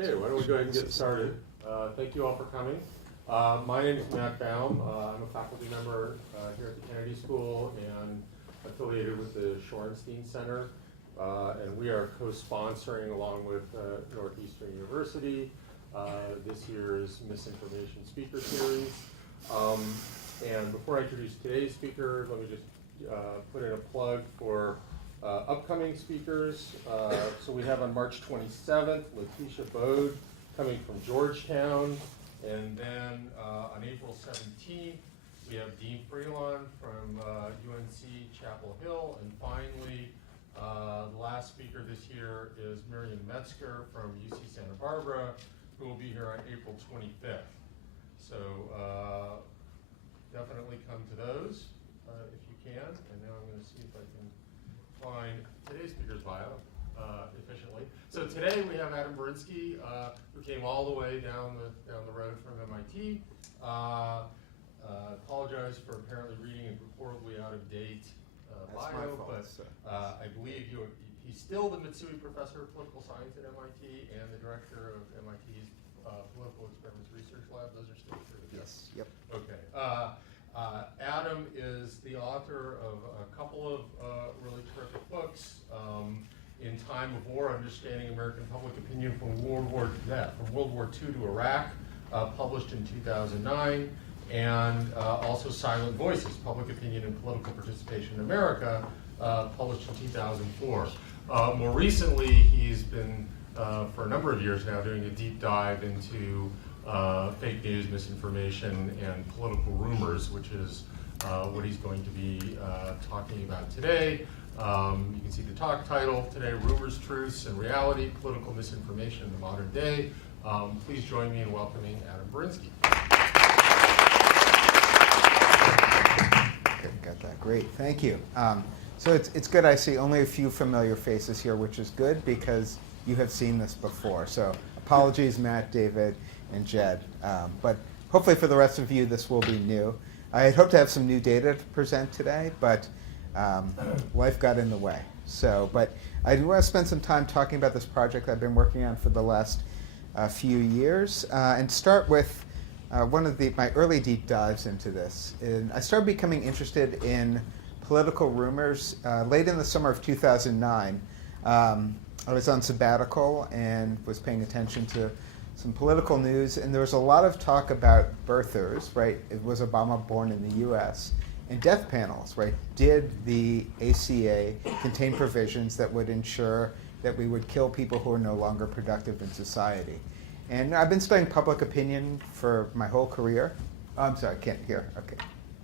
Okay, why don't we go ahead and get started. Thank you all for coming. My name is Matt Baum. I'm a faculty member here at the Kennedy School and affiliated with the Shorenstein Center. And we are co-sponsoring along with Northeastern University this year's Misinformation Speaker Series. And before I introduce today's speaker, let me just put in a plug for upcoming speakers. So we have on March 27th, Letitia Bode coming from Georgetown. And then on April 17th, we have Dean Freelon from UNC Chapel Hill. And finally, the last speaker this year is Miriam Metzger from UC Santa Barbara, who will be here on April 25th. So definitely come to those if you can. And now I'm going to see if I can find today's speaker's bio efficiently. So today we have Adam Berinsky, who came all the way down the road from MIT. Apologize for apparently reading a horribly out of date bio, but I believe he's still the Mitsui Professor of Political Science at MIT and the Director of MIT's Political Experiments Research Lab. Those are still true. Yes. Yep. Okay. Adam is the author of a couple of really terrific books. In Time of War, Understanding American Public Opinion from World War II to Iraq, published in 2009, and also Silent Voices, Public Opinion and Political Participation in America, published in 2004. More recently, he's been, for a number of years now, doing a deep dive into fake news, misinformation, and political rumors, which is what he's going to be talking about today. You can see the talk title today, Rumors, Truths, and Reality, Political Misinformation in the Modern Day. Please join me in welcoming Adam Berinsky. Okay, got that. Great, thank you. So it's good I see only a few familiar faces here, which is good because you have seen this before. So apologies, Matt, David, and Jed. But hopefully for the rest of you, this will be new. I had hoped to have some new data to present today, but life got in the way. So, but I do want to spend some time talking about this project I've been working on for the last few years, and start with one of my early deep dives into this. And I started becoming interested in political rumors late in the summer of 2009. I was on sabbatical and was paying attention to some political news, and there was a lot of talk about birthers, right? It was Obama born in the US, and death panels, right? Did the ACA contain provisions that would ensure that we would kill people who are no longer productive in society? And I've been studying public opinion for my whole career. Oh, I'm sorry, I can't hear, okay.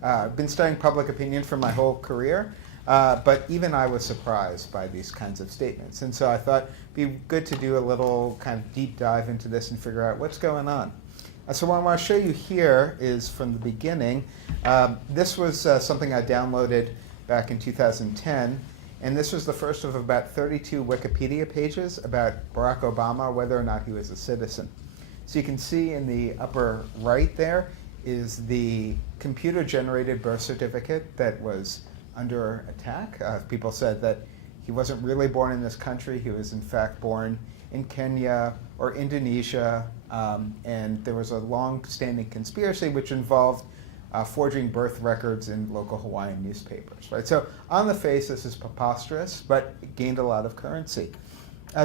I've been studying public opinion for my whole career, but even I was surprised by these kinds of statements. And so I thought it'd be good to do a little kind of deep dive into this and figure out what's going on. So what I want to show you here is from the beginning. This was something I downloaded back in 2010, and this was the first of about 32 Wikipedia pages about Barack Obama, whether or not he was a citizen. So you can see in the upper right there is the computer-generated birth certificate that was under attack. People said that he wasn't really born in this country. He was in fact born in Kenya or Indonesia, and there was a long-standing conspiracy which involved forging birth records in local Hawaiian newspapers. Right? So on the face, this is preposterous, but it gained a lot of currency.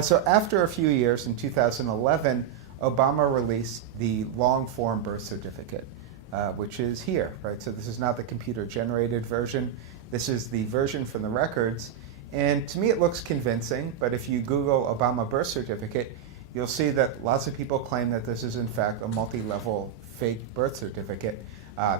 So after a few years, in 2011, Obama released the long-form birth certificate, which is here. Right? So this is not the computer-generated version. This is the version from the records. And to me, it looks convincing, but if you Google Obama birth certificate, you'll see that lots of people claim that this is in fact a multi-level fake birth certificate.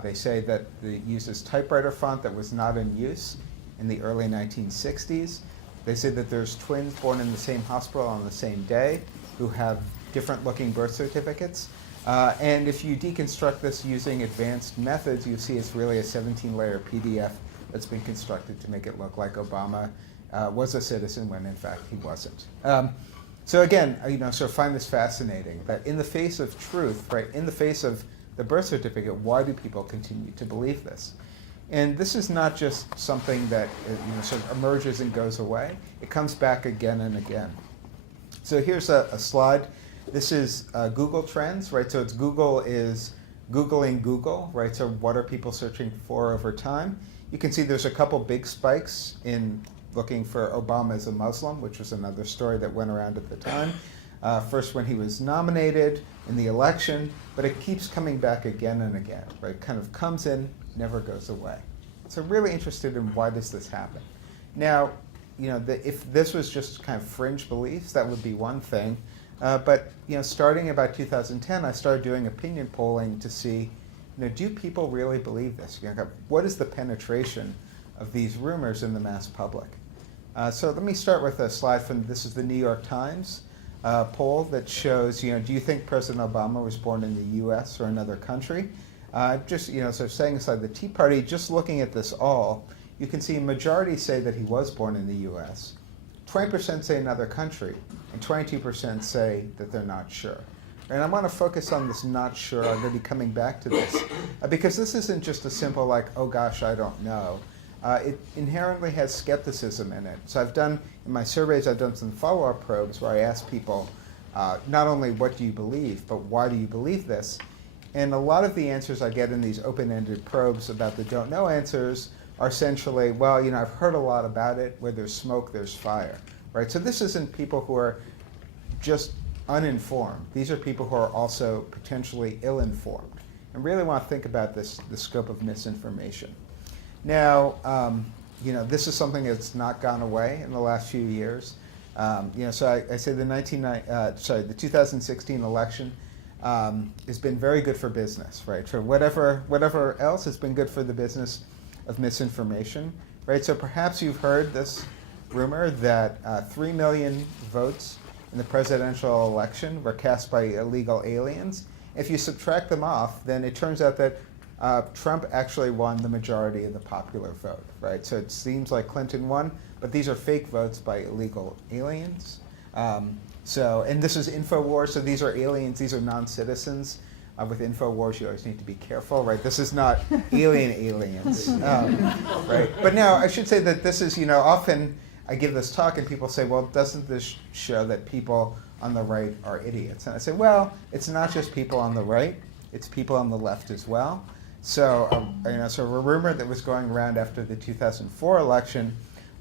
They say that it uses typewriter font that was not in use in the early 1960s. They say that there's twins born in the same hospital on the same day who have different looking birth certificates. And if you deconstruct this using advanced methods, you see it's really a 17-layer PDF that's been constructed to make it look like Obama was a citizen when in fact he wasn't. So again, sort of find this fascinating, that in the face of truth, right, in the face of the birth certificate, why do people continue to believe this? And this is not just something that sort of emerges and goes away. It comes back again and again. So here's a slide This is Google Trends, right? So it's Google is Googling Google, right? So what are people searching for over time? You can see there's a couple big spikes in looking for Obama as a Muslim, which was another story that went around at the time. First when he was nominated in the election, but it keeps coming back again and again, right? Kind of comes in, never goes away. So really interested in why does this happen. Now, if this was just kind of fringe beliefs, that would be one thing. But starting about 2010, I started doing opinion polling to see, do people really believe this? What is the penetration of these rumors in the mass public? So let me start with a slide from, this is the New York Times poll that shows, do you think President Obama was born in the US or another country? So setting aside the Tea Party, just looking at this all, you can see a majority say that he was born in the US, 20% say another country, and 22% say that they're not sure. And I want to focus on this not sure. I'm going to be coming back to this, because this isn't just a simple like, oh gosh, I don't know. It inherently has skepticism in it. So in my surveys, I've done some follow-up probes where I ask people not only what do you believe, but why do you believe this? And a lot of the answers I get in these open-ended probes about the don't know answers are essentially, well, I've heard a lot about it. Where there's smoke, there's fire, right? So this isn't people who are just uninformed. These are people who are also potentially ill-informed and really want to think about the scope of misinformation. Now, this is something that's not gone away in the last few years. So I say the 2016 election has been very good for business, right? For whatever else, it's been good for the business of misinformation, right? So perhaps you've heard this rumor that 3 million votes in the presidential election were cast by illegal aliens. If you subtract them off, then it turns out that Trump actually won the majority of the popular vote, right? So it seems like Clinton won, but these are fake votes by illegal aliens. And this is InfoWars, so these are aliens, these are non-citizens. With InfoWars, you always need to be careful, right? This is not aliens, right? But now I should say that this is, often I give this talk and people say, well, doesn't this show that people on the right are idiots? And I say, well, it's not just people on the right, it's people on the left as well. So, so a rumor that was going around after the 2004 election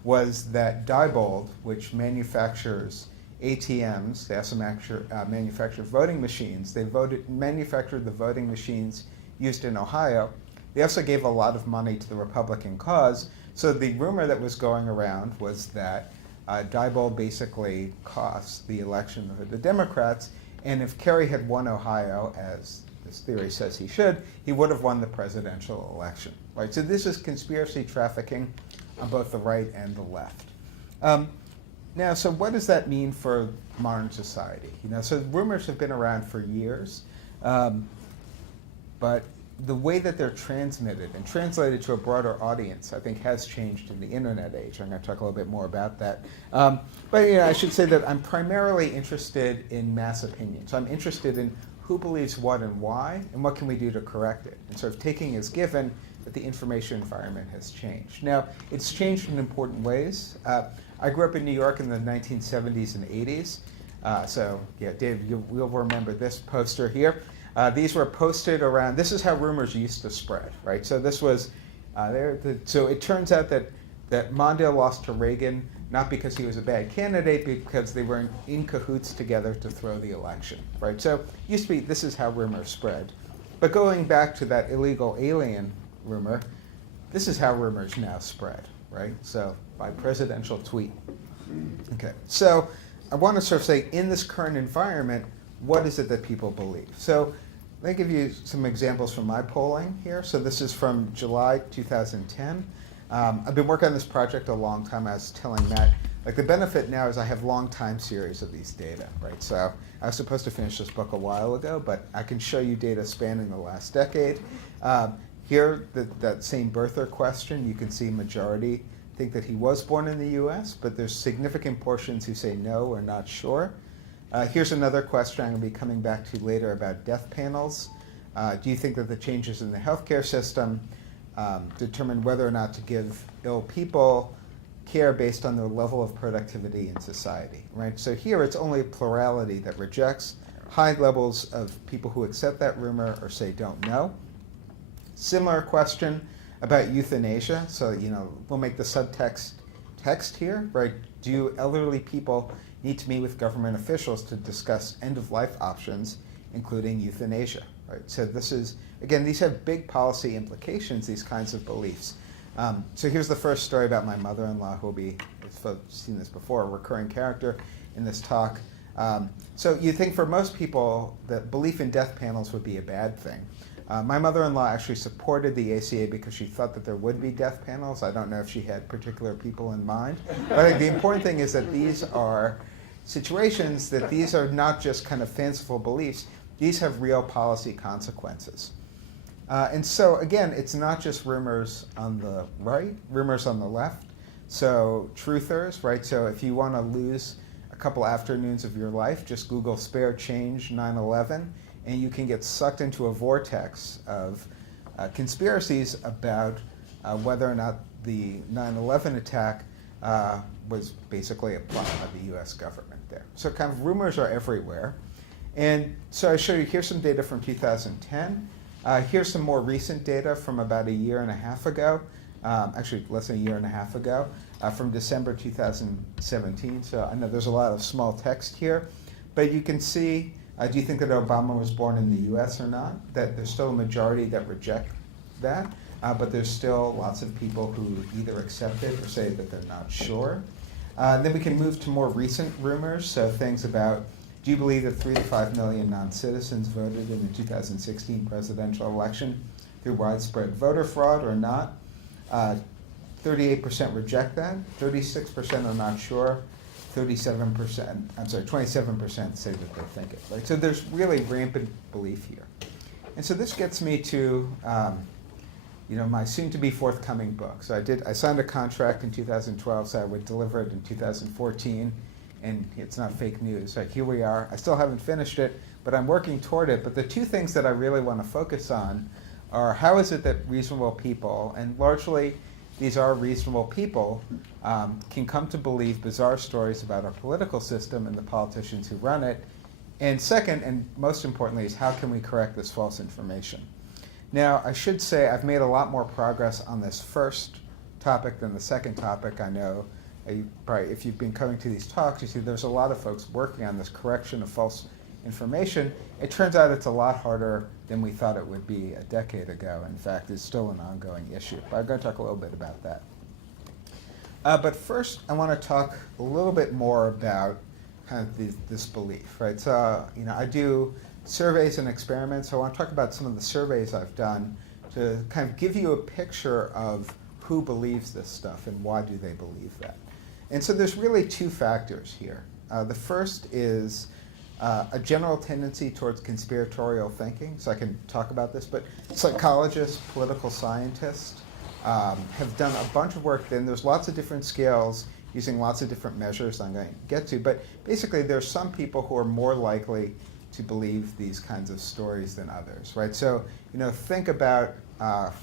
was that Diebold, which manufactures ATMs, they also manufacture voting machines. They manufactured the voting machines used in Ohio. They also gave a lot of money to the Republican cause. So the rumor that was going around was that Diebold basically cost the election for the Democrats, and if Kerry had won Ohio, as this theory says he should, he would have won the presidential election. Right? So this is conspiracy trafficking on both the right and the left. Now, so what does that mean for modern society? So rumors have been around for years, but the way that they're transmitted and translated to a broader audience, I think, has changed in the internet age. I'm going to talk a little bit more about that. But I should say that I'm primarily interested in mass opinion. So I'm interested in who believes what and why, and what can we do to correct it, and sort of taking as given that the information environment has changed. Now, it's changed in important ways. I grew up in New York in the 1970s and 80s. So yeah, Dave, you'll remember this poster here. These were posted around, this is how rumors used to spread, right? So this was, so it turns out that Mondale lost to Reagan, not because he was a bad candidate, because they were in cahoots together to throw the election, right? So used to be, this is how rumors spread. But going back to that illegal alien rumor, this is how rumors now spread, right? So by presidential tweet. Okay, so I want to sort of say, in this current environment, what is it that people believe? So let me give you some examples from my polling here. So this is from July 2010. I've been working on this project a long time. I was telling Matt, like the benefit now is I have long time series of these data, right? So I was supposed to finish this book a while ago, but I can show you data spanning the last decade. Here, that same birther question, you can see majority think that he was born in the US, but there's significant portions who say no or not sure. Here's another question I'm going to be coming back to later about death panels. Do you think that the changes in the healthcare system determine whether or not to give ill people care based on their level of productivity in society, right? So here it's only a plurality that rejects, high levels of people who accept that rumor or say don't know. Similar question about euthanasia. So, we'll make the subtext text here, right? Do elderly people need to meet with government officials to discuss end-of-life options, including euthanasia, right? So this is, again, these have big policy implications, these kinds of beliefs. So here's the first story about my mother-in-law, who will be, if you've seen this before, a recurring character in this talk. So you think for most people that belief in death panels would be a bad thing. My mother-in-law actually supported the ACA because she thought that there would be death panels. I don't know if she had particular people in mind. But I think the important thing is that these are situations, that these are not just kind of fanciful beliefs. These have real policy consequences. And so, again, it's not just rumors on the right, rumors on the left. So truthers, right? So if you want to lose a couple afternoons of your life, just Google spare change 9/11. And you can get sucked into a vortex of conspiracies about whether or not the 9/11 attack was basically a plot by the US government there. So kind of rumors are everywhere. And so I show you, here's some data from 2010. Here's some more recent data from about a year and a half ago, actually less than a year and a half ago, from December 2017. So I know there's a lot of small text here, but you can see, do you think that Obama was born in the US or not? That there's still a majority that reject that, but there's still lots of people who either accept it or say that they're not sure. Then we can move to more recent rumors, so things about, do you believe that 3 to 5 million non-citizens voted in the 2016 presidential election through widespread voter fraud or not? 38% reject that, 36% are not sure, 27% say that they think it, right? So there's really rampant belief here. And so this gets me to my soon-to-be forthcoming book. So I signed a contract in 2012, so I would deliver it in 2014, and it's not fake news. Like, here we are. I still haven't finished it, but I'm working toward it. But the two things that I really want to focus on are how is it that reasonable people, and largely these are reasonable people, can come to believe bizarre stories about our political system and the politicians who run it. And second, and most importantly, is how can we correct this false information? Now, I should say I've made a lot more progress on this first topic than the second topic. I know probably if you've been coming to these talks, you see there's a lot of folks working on this correction of false information. It turns out it's a lot harder than we thought it would be a decade ago. In fact, it's still an ongoing issue. But I'm going to talk a little bit about that. But first, I want to talk a little bit more about kind of this belief, right? So, I do surveys and experiments. So I want to talk about some of the surveys I've done to kind of give you a picture of who believes this stuff and why do they believe that. And so there's really two factors here. The first is a general tendency towards conspiratorial thinking. So I can talk about this, but psychologists, political scientists have done a bunch of work. Then there's lots of different scales using lots of different measures I'm going to get to. But basically, there's some people who are more likely to believe these kinds of stories than others, right? So, think about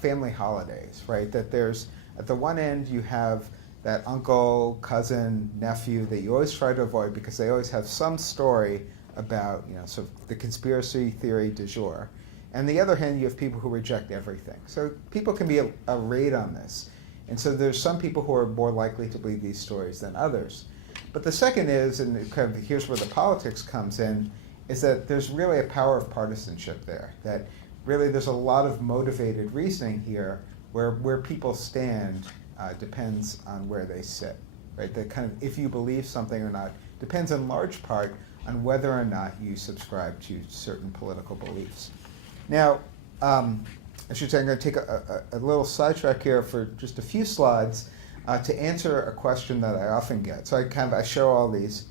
family holidays, right? That there's, at the one end, you have that uncle, cousin, nephew that you always try to avoid because they always have some story about, sort of the conspiracy theory du jour. And the other hand, you have people who reject everything. So people can be arrayed on this. And so there's some people who are more likely to believe these stories than others. But the second is, and kind of here's where the politics comes in, is that there's really a power of partisanship there. That really there's a lot of motivated reasoning here where people stand depends on where they sit, right? That kind of, if you believe something or not, depends in large part on whether or not you subscribe to certain political beliefs. Now, I should say I'm going to take a little sidetrack here for just a few slides to answer a question that I often get. So I show all these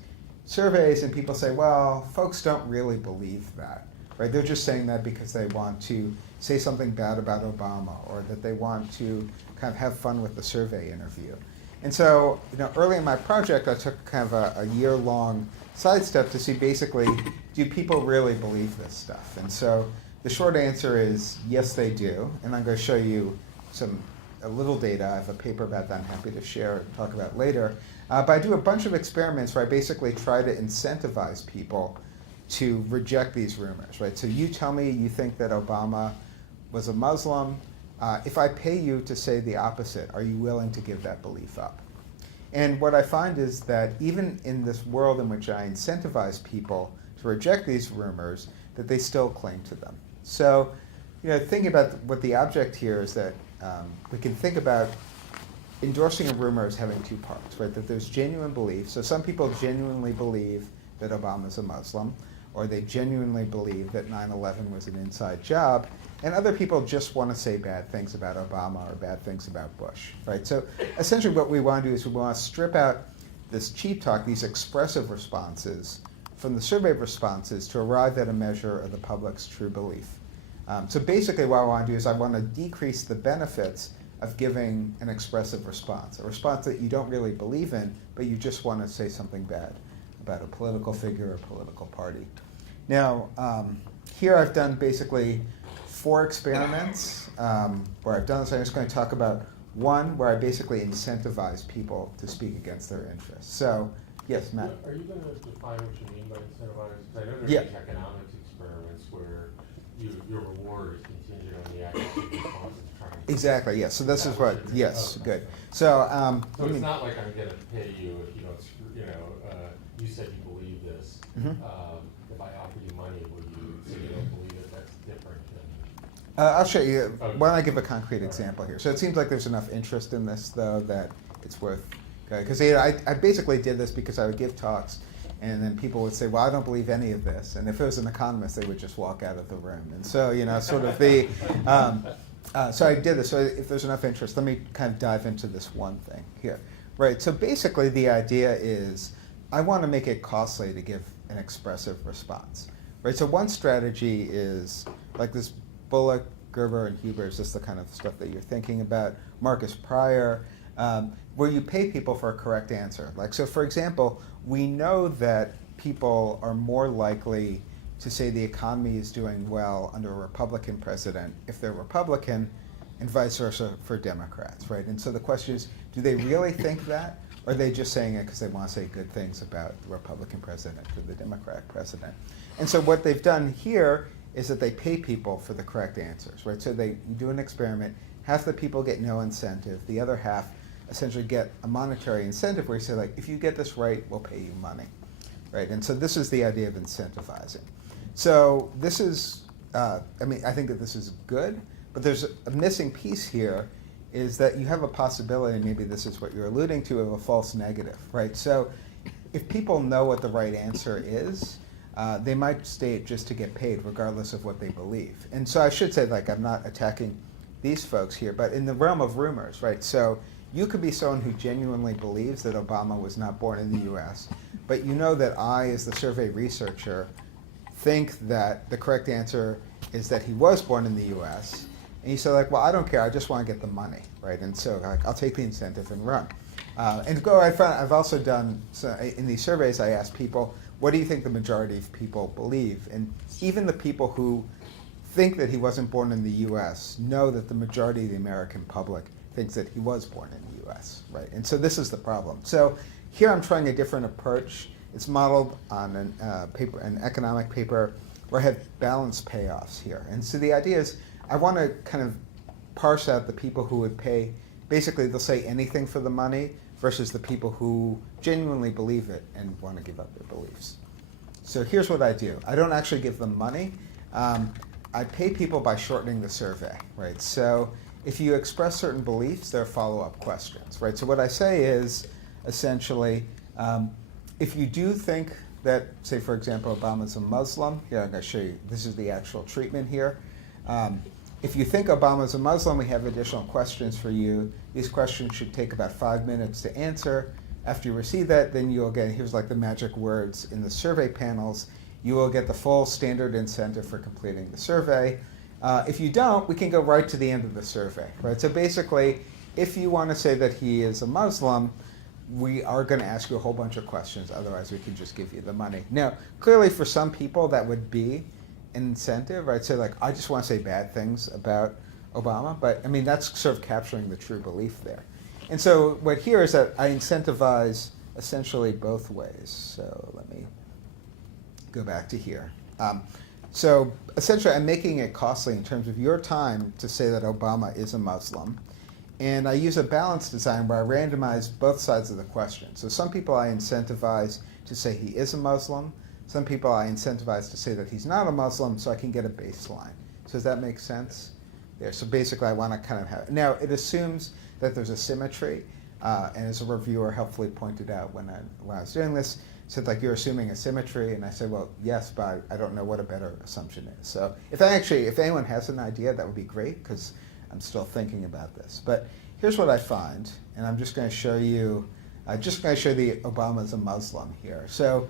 surveys and people say, well, folks don't really believe that, right? They're just saying that because they want to say something bad about Obama or that they want to kind of have fun with the survey interview. And so, early in my project, I took kind of a year-long sidestep to see basically, do people really believe this stuff? And so the short answer is yes, they do. And I'm going to show you a little data. I have a paper about that I'm happy to share and talk about later. But I do a bunch of experiments where I basically try to incentivize people to reject these rumors, right? So you tell me you think that Obama was a Muslim. If I pay you to say the opposite, are you willing to give that belief up? And what I find is that even in this world in which I incentivize people to reject these rumors, that they still cling to them. So, thinking about what the object here is that we can think about endorsing a rumor as having two parts, right? That there's genuine belief. So some people genuinely believe that Obama's a Muslim, or they genuinely believe that 9/11 was an inside job, and other people just want to say bad things about Obama or bad things about Bush, right? So essentially what we want to do is we want to strip out this cheap talk, these expressive responses, from the survey responses to arrive at a measure of the public's true belief. So basically what I want to do is I want to decrease the benefits of giving an expressive response, a response that you don't really believe in, but you just want to say something bad about a political figure or political party. Now, here I've done basically 4 experiments where I've done this. I'm just going to talk about one where I basically incentivize people to speak against their interests. So, yes, Matt? Are you going to define what you mean by incentivize? Because I know there's Yeah. these economics experiments where your reward is contingent on the actual responses trying to. Exactly, yes. So this is what, yes, Okay. good. So, So it's not like I'm going to pay you if you don't, you said you believe this. Mhm. If I offer you money, will you say you don't believe it? That's different than. I'll show you. Okay. Why don't I give a concrete example here? So it seems like there's enough interest in this, though, that it's worth. Because I basically did this because I would give talks, and then people would say, "Well, I don't believe any of this." And if it was an economist, they would just walk out of the room. And so, sort of the. So I did this. So if there's enough interest, let me kind of dive into this one thing here. Right. So basically, the idea is I want to make it costly to give an expressive response. Right. So one strategy is like this. Bullock, Gerber, and Huber is just the kind of stuff that you're thinking about. Marcus Pryor, where you pay people for a correct answer. Like, so for example, we know that people are more likely to say the economy is doing well under a Republican president if they're Republican, and vice versa for Democrats, right? And so the question is, do they really think that? Or are they just saying it because they want to say good things about the Republican president or the Democratic president? And so what they've done here is that they pay people for the correct answers, right? So you do an experiment, half the people get no incentive, the other half essentially get a monetary incentive where you say, like, if you get this right, we'll pay you money, right? And so this is the idea of incentivizing. So this is, I think that this is good, but there's a missing piece here is that you have a possibility, maybe this is what you're alluding to, of a false negative, right? So if people know what the right answer is, they might state just to get paid regardless of what they believe. And so I should say, like, I'm not attacking these folks here, but in the realm of rumors, right? So you could be someone who genuinely believes that Obama was not born in the US, but you know that I, as the survey researcher, think that the correct answer is that he was born in the US. And you say, like, well, I don't care, I just want to get the money, right? And so, like, I'll take the incentive and run. I've also done, so in these surveys, I asked people, what do you think the majority of people believe? And even the people who think that he wasn't born in the US know that the majority of the American public thinks that he was born in the US, right? And so this is the problem. So here I'm trying a different approach. It's modeled on an economic paper where I have balanced payoffs here. And so the idea is I want to kind of parse out the people who would pay, basically they'll say anything for the money, versus the people who genuinely believe it and want to give up their beliefs. So here's what I do. I don't actually give them money. I pay people by shortening the survey, right? So if you express certain beliefs, there are follow-up questions, right? So what I say is, essentially, if you do think that, say, for example, Obama's a Muslim, here I'm going to show you, this is the actual treatment here. If you think Obama's a Muslim, we have additional questions for you. These questions should take about 5 minutes to answer. After you receive that, then you'll get, here's like the magic words in the survey panels, you will get the full standard incentive for completing the survey. If you don't, we can go right to the end of the survey, right? So basically, if you want to say that he is a Muslim, we are going to ask you a whole bunch of questions, otherwise we can just give you the money. Now, clearly for some people that would be incentive, right? So like, I just want to say bad things about Obama, but I mean, that's sort of capturing the true belief there. And so what here is that I incentivize essentially both ways. So let me go back to here. So essentially, I'm making it costly in terms of your time to say that Obama is a Muslim. And I use a balance design where I randomize both sides of the question. So some people I incentivize to say he is a Muslim. Some people I incentivize to say that he's not a Muslim, so I can get a baseline. So does that make sense? There. So basically, I want to kind of have. Now, it assumes that there's a symmetry, and as a reviewer helpfully pointed out when I was doing this, said like you're assuming a symmetry, and I said, well, yes, but I don't know what a better assumption is. So if anyone has an idea, that would be great because I'm still thinking about this. But here's what I find, and I'm just going to show you. The Obama's a Muslim here. So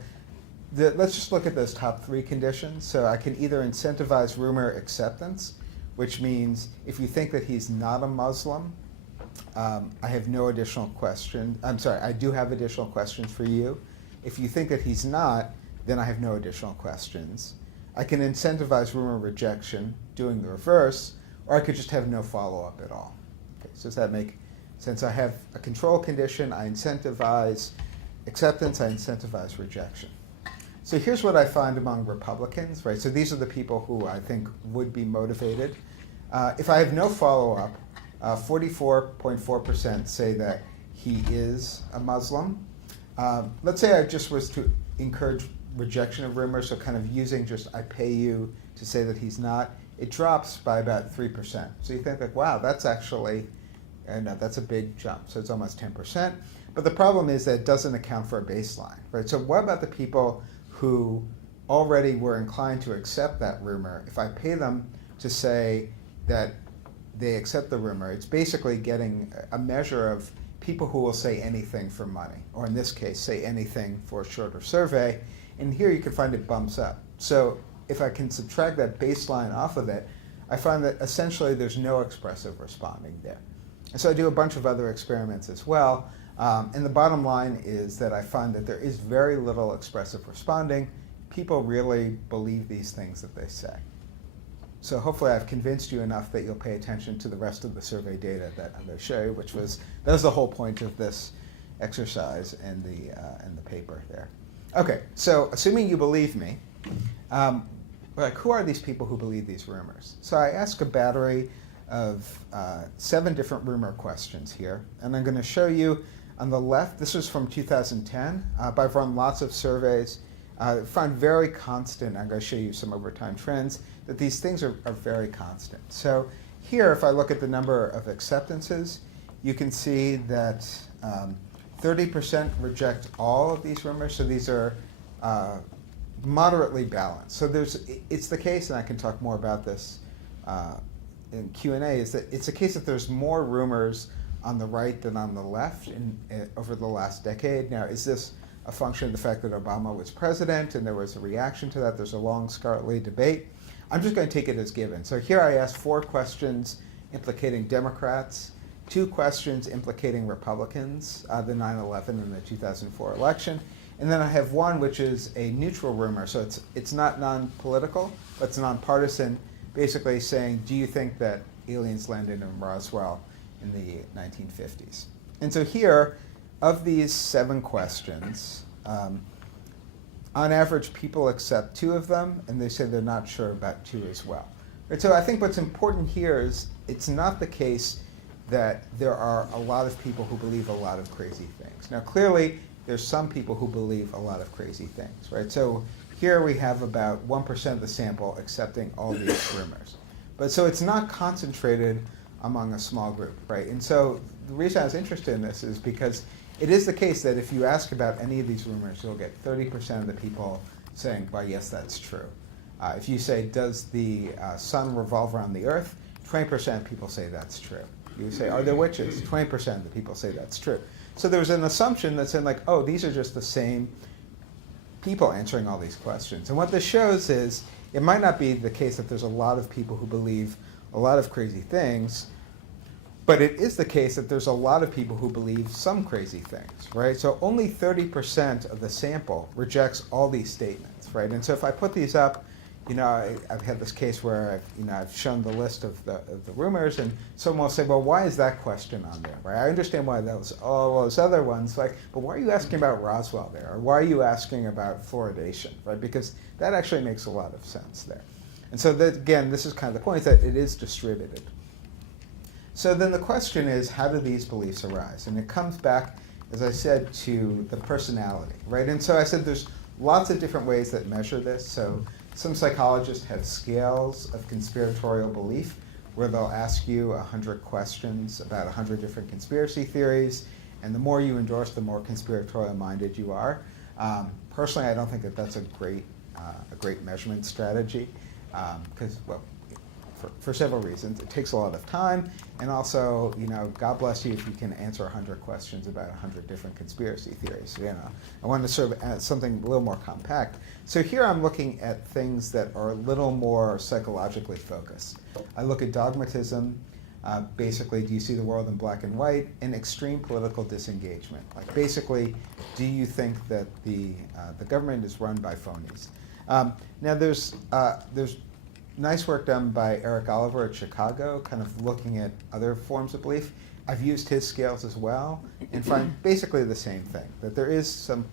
let's just look at those top three conditions. So I can either incentivize rumor acceptance, which means if you think that he's not a Muslim, I have no additional questions. I'm sorry, I do have additional questions for you. If you think that he's not, then I have no additional questions. I can incentivize rumor rejection, doing the reverse, or I could just have no follow-up at all. Okay, so does that make sense? I have a control condition, I incentivize acceptance, I incentivize rejection. So here's what I find among Republicans, right? So these are the people who I think would be motivated. If I have no follow-up, 44.4% say that he is a Muslim. Let's say I just was to encourage rejection of rumors, so kind of using just I pay you to say that he's not, it drops by about 3%. So you think like, wow, that's actually, that's a big jump. So it's almost 10%. But the problem is that it doesn't account for a baseline, right? So what about the people who already were inclined to accept that rumor? If I pay them to say that they accept the rumor, it's basically getting a measure of people who will say anything for money, or in this case, say anything for a shorter survey. And here you can find it bumps up. So if I can subtract that baseline off of it, I find that essentially there's no expressive responding there. And so I do a bunch of other experiments as well. And the bottom line is that I find that there is very little expressive responding. People really believe these things that they say. So hopefully I've convinced you enough that you'll pay attention to the rest of the survey data that I'm going to show you, that was the whole point of this exercise and the paper there. Okay, so assuming you believe me, who are these people who believe these rumors? So I ask a battery of 7 different rumor questions here, and I'm going to show you on the left, this was from 2010, but I've run lots of surveys. I find very constant, I'm going to show you some over time trends, that these things are very constant. So here, if I look at the number of acceptances, you can see that 30% reject all of these rumors, so these are moderately balanced. So it's the case, and I can talk more about this in Q&A, is that it's a case that there's more rumors on the right than on the left over the last decade. Now, is this a function of the fact that Obama was president and there was a reaction to that? There's a long scholarly debate. I'm just going to take it as given. So here I asked 4 questions implicating Democrats, 2 questions implicating Republicans, the 9/11 and the 2004 election, and then I have one which is a neutral rumor. So it's not non-political, but it's nonpartisan, basically saying, do you think that aliens landed in Roswell in the 1950s? And so here, of these 7 questions, on average, people accept 2 of them, and they say they're not sure about 2 as well. Right, so I think what's important here is it's not the case that there are a lot of people who believe a lot of crazy things. Now, clearly, there's some people who believe a lot of crazy things, right? So here we have about 1% of the sample accepting all these rumors. But so it's not concentrated among a small group, right? And so the reason I was interested in this is because it is the case that if you ask about any of these rumors, you'll get 30% of the people saying, well, yes, that's true. If you say, does the sun revolve around the earth? 20% of people say that's true. You say, are there witches? 20% of the people say that's true. So there's an assumption that's in like, oh, these are just the same people answering all these questions. And what this shows is it might not be the case that there's a lot of people who believe a lot of crazy things, but it is the case that there's a lot of people who believe some crazy things, right? So only 30% of the sample rejects all these statements, right? And so if I put these up, I've had this case where I've shown the list of the rumors, and someone will say, well, why is that question on there, right? I understand why all those other ones, but why are you asking about Roswell there? Or why are you asking about fluoridation, right? Because that actually makes a lot of sense there. And so that, again, this is kind of the point, that it is distributed. So then the question is, how do these beliefs arise? And it comes back, as I said, to the personality, right? And so I said there's lots of different ways that measure this. So some psychologists have scales of conspiratorial belief where they'll ask you 100 questions about 100 different conspiracy theories, and the more you endorse, the more conspiratorial minded you are. Personally, I don't think that that's a great measurement strategy, because, well, for several reasons. It takes a lot of time, and also, God bless you if you can answer 100 questions about 100 different conspiracy theories. I want to serve as something a little more compact. So here I'm looking at things that are a little more psychologically focused. I look at dogmatism, basically, do you see the world in black and white, and extreme political disengagement. Like, basically, do you think that the government is run by phonies? Now, there's nice work done by Eric Oliver at Chicago, kind of looking at other forms of belief. I've used his scales as well and find basically the same thing, that there is some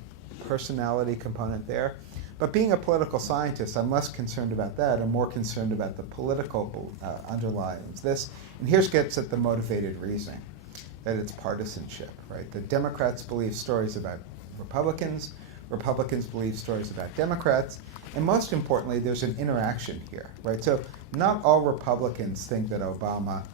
personality component there. But being a political scientist, I'm less concerned about that. I'm more concerned about the political underlyings. And here's gets at the motivated reasoning, that it's partisanship, right? The Democrats believe stories about Republicans, Republicans believe stories about Democrats, and most importantly, there's an interaction here, right? So not all Republicans think that Obama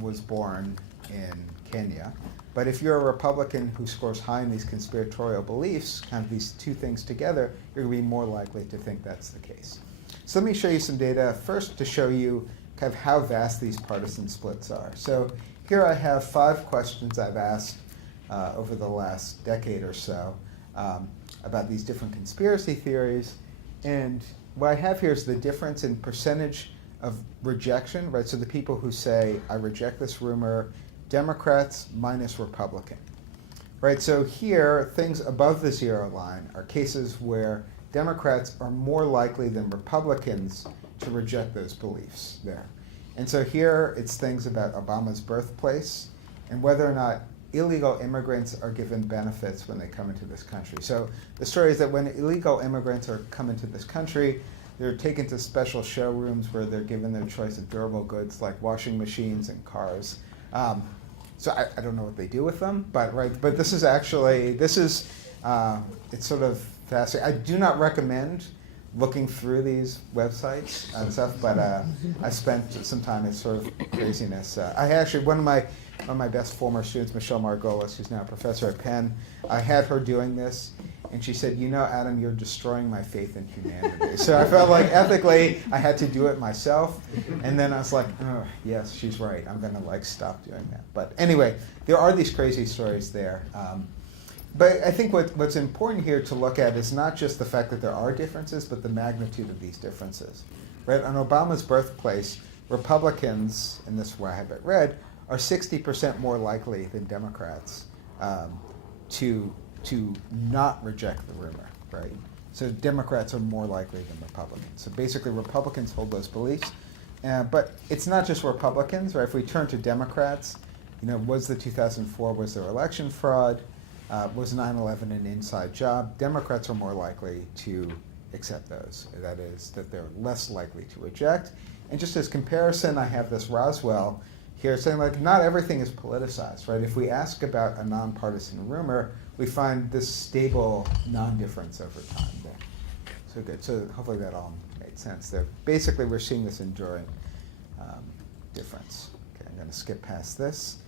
was born in Kenya, but if you're a Republican who scores high in these conspiratorial beliefs, kind of these two things together, you're going to be more likely to think that's the case. So let me show you some data first to show you kind of how vast these partisan splits are. So here I have 5 questions I've asked over the last decade or so about these different conspiracy theories. And what I have here is the difference in percentage of rejection, right? So the people who say, I reject this rumor, Democrats minus Republican, right? So here, things above the 0 line are cases where Democrats are more likely than Republicans to reject those beliefs there. And so here, it's things about Obama's birthplace and whether or not illegal immigrants are given benefits when they come into this country. So the story is that when illegal immigrants come into this country, they're taken to special showrooms where they're given their choice of durable goods like washing machines and cars. So I don't know what they do with them, but this is actually, it's sort of fascinating. I do not recommend looking through these websites and stuff, but I spent some time in sort of craziness. I actually, one of my best former students, Michelle Margolis, who's now a professor at Penn, I had her doing this, and she said, Adam, you're destroying my faith in humanity. So I felt like ethically I had to do it myself, and then I was like, oh, yes, she's right. I'm going to stop doing that. But anyway, there are these crazy stories there. But I think what's important here to look at is not just the fact that there are differences, but the magnitude of these differences. Right? On Obama's birthplace, Republicans, and this is where I have it read, are 60% more likely than Democrats to not reject the rumor, right? So Democrats are more likely than Republicans. So basically, Republicans hold those beliefs, but it's not just Republicans, right? If we turn to Democrats, was the 2004, was there election fraud? Was 9/11 an inside job? Democrats are more likely to accept those. That is, that they're less likely to reject. And just as comparison, I have this Roswell here saying not everything is politicized, right? If we ask about a nonpartisan rumor, we find this stable non-difference over time there. So good. So hopefully that all made sense there. Basically, we're seeing this enduring difference. Okay, I'm going to skip past this.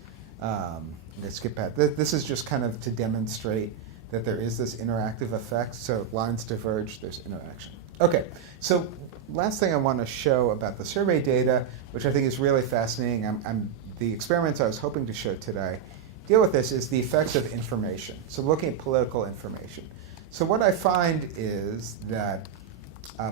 This is just kind of to demonstrate that there is this interactive effect. So lines diverge, there's interaction. Okay, so last thing I want to show about the survey data, which I think is really fascinating, the experiments I was hoping to show today deal with this, is the effects of information. So looking at political information. So what I find is that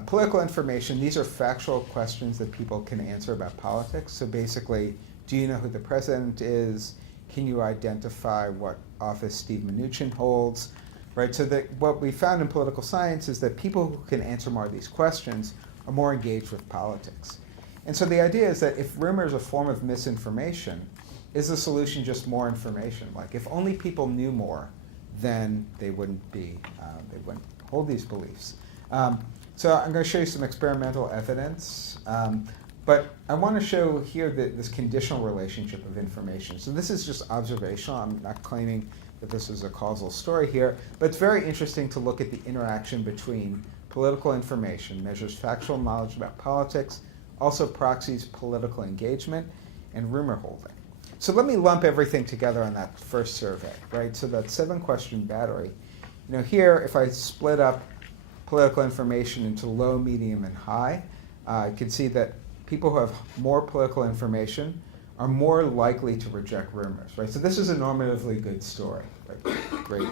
political information, these are factual questions that people can answer about politics. So basically, do you know who the president is? Can you identify what office Steve Mnuchin holds? Right, so that what we found in political science is that people who can answer more of these questions are more engaged with politics. And so the idea is that if rumor is a form of misinformation, is the solution just more information? Like if only people knew more, then they wouldn't hold these beliefs. So I'm going to show you some experimental evidence, but I want to show here this conditional relationship of information. So this is just observational. I'm not claiming that this is a causal story here, but it's very interesting to look at the interaction between political information, measures factual knowledge about politics, also proxies political engagement, and rumor holding. So let me lump everything together on that first survey, right? So that 7-question battery. Here, if I split up political information into low, medium, and high, you can see that people who have more political information are more likely to reject rumors, right? So this is a normatively good story, right? Great.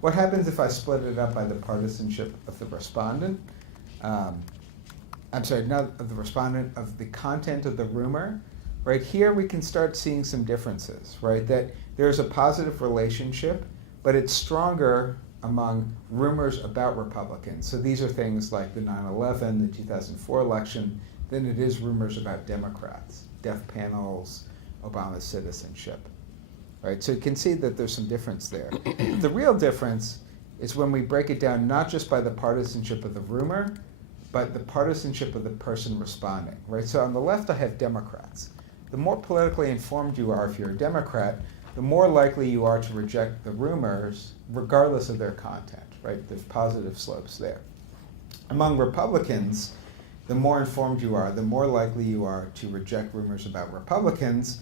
What happens if I split it up by the partisanship of the respondent? I'm sorry, not of the respondent, of the content of the rumor. Right here we can start seeing some differences, right? That there's a positive relationship, but it's stronger among rumors about Republicans. So these are things like the 9/11, the 2004 election, than it is rumors about Democrats, death panels, Obama's citizenship, right? So you can see that there's some difference there. The real difference is when we break it down not just by the partisanship of the rumor, but the partisanship of the person responding, right? So on the left I have Democrats. The more politically informed you are if you're a Democrat, the more likely you are to reject the rumors regardless of their content, right? There's positive slopes there. Among Republicans, the more informed you are, the more likely you are to reject rumors about Republicans,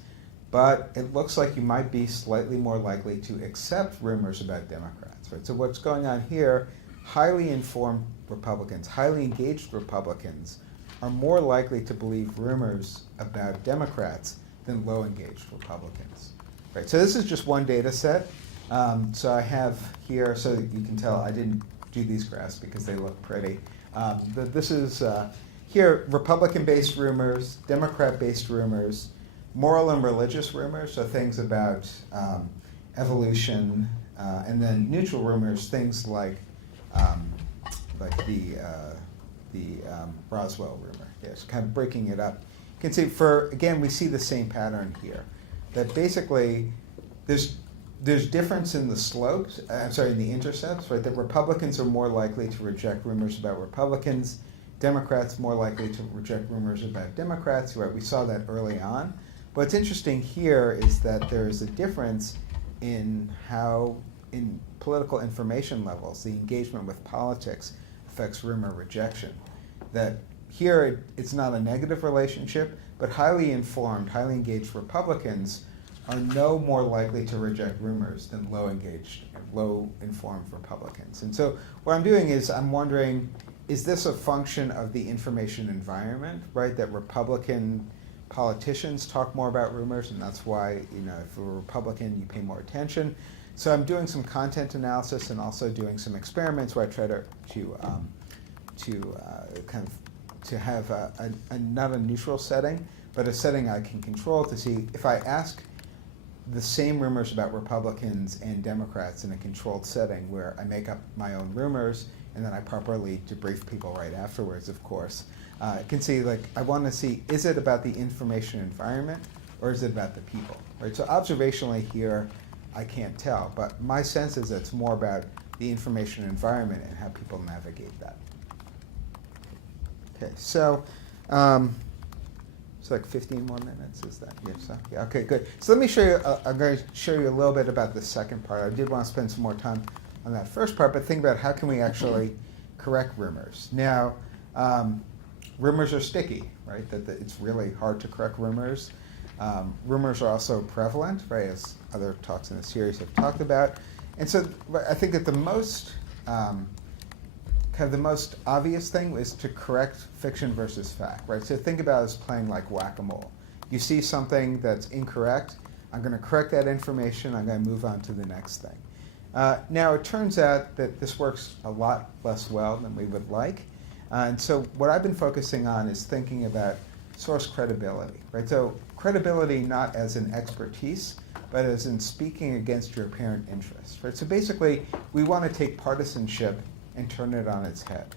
but it looks like you might be slightly more likely to accept rumors about Democrats, right? So what's going on here, highly informed Republicans, highly engaged Republicans are more likely to believe rumors about Democrats than low engaged Republicans. Right, so this is just one data set. So I have here, so that you can tell I didn't do these graphs because they look pretty. This is here Republican-based rumors, Democrat-based rumors, moral and religious rumors, so things about evolution, and then neutral rumors, things like the Roswell rumor. Yes, kind of breaking it up. You can see again, we see the same pattern here. That basically there's difference in the slopes, in the intercepts, right? That Republicans are more likely to reject rumors about Republicans, Democrats more likely to reject rumors about Democrats, right? We saw that early on. What's interesting here is that there is a difference in how, in political information levels, the engagement with politics affects rumor rejection. That here it's not a negative relationship, but highly informed, highly engaged Republicans are no more likely to reject rumors than low engaged, low informed Republicans. And so what I'm doing is I'm wondering, is this a function of the information environment, right? That Republican politicians talk more about rumors, and that's why, if you're a Republican, you pay more attention. So I'm doing some content analysis and also doing some experiments where I try to have not a neutral setting, but a setting I can control to see if I ask the same rumors about Republicans and Democrats in a controlled setting where I make up my own rumors and then I properly debrief people right afterwards, of course. I can see, I want to see, is it about the information environment or is it about the people, right? So observationally here, I can't tell, but my sense is it's more about the information environment and how people navigate that. Okay, so it's like 15 more minutes, is that? Yes, yeah, okay, good. So let me show you, I'm going to show you a little bit about the second part. I did want to spend some more time on that first part, but think about how can we actually correct rumors. Now, rumors are sticky, right? That it's really hard to correct rumors. Rumors are also prevalent, right, as other talks in the series have talked about. And so I think that the most the most obvious thing is to correct fiction versus fact, right? So think about it as playing like whack-a-mole. You see something that's incorrect, I'm going to correct that information, I'm going to move on to the next thing. Now it turns out that this works a lot less well than we would like. And so what I've been focusing on is thinking about source credibility, right? So credibility not as an expertise, but as in speaking against your apparent interests, right? So basically, we want to take partisanship and turn it on its head,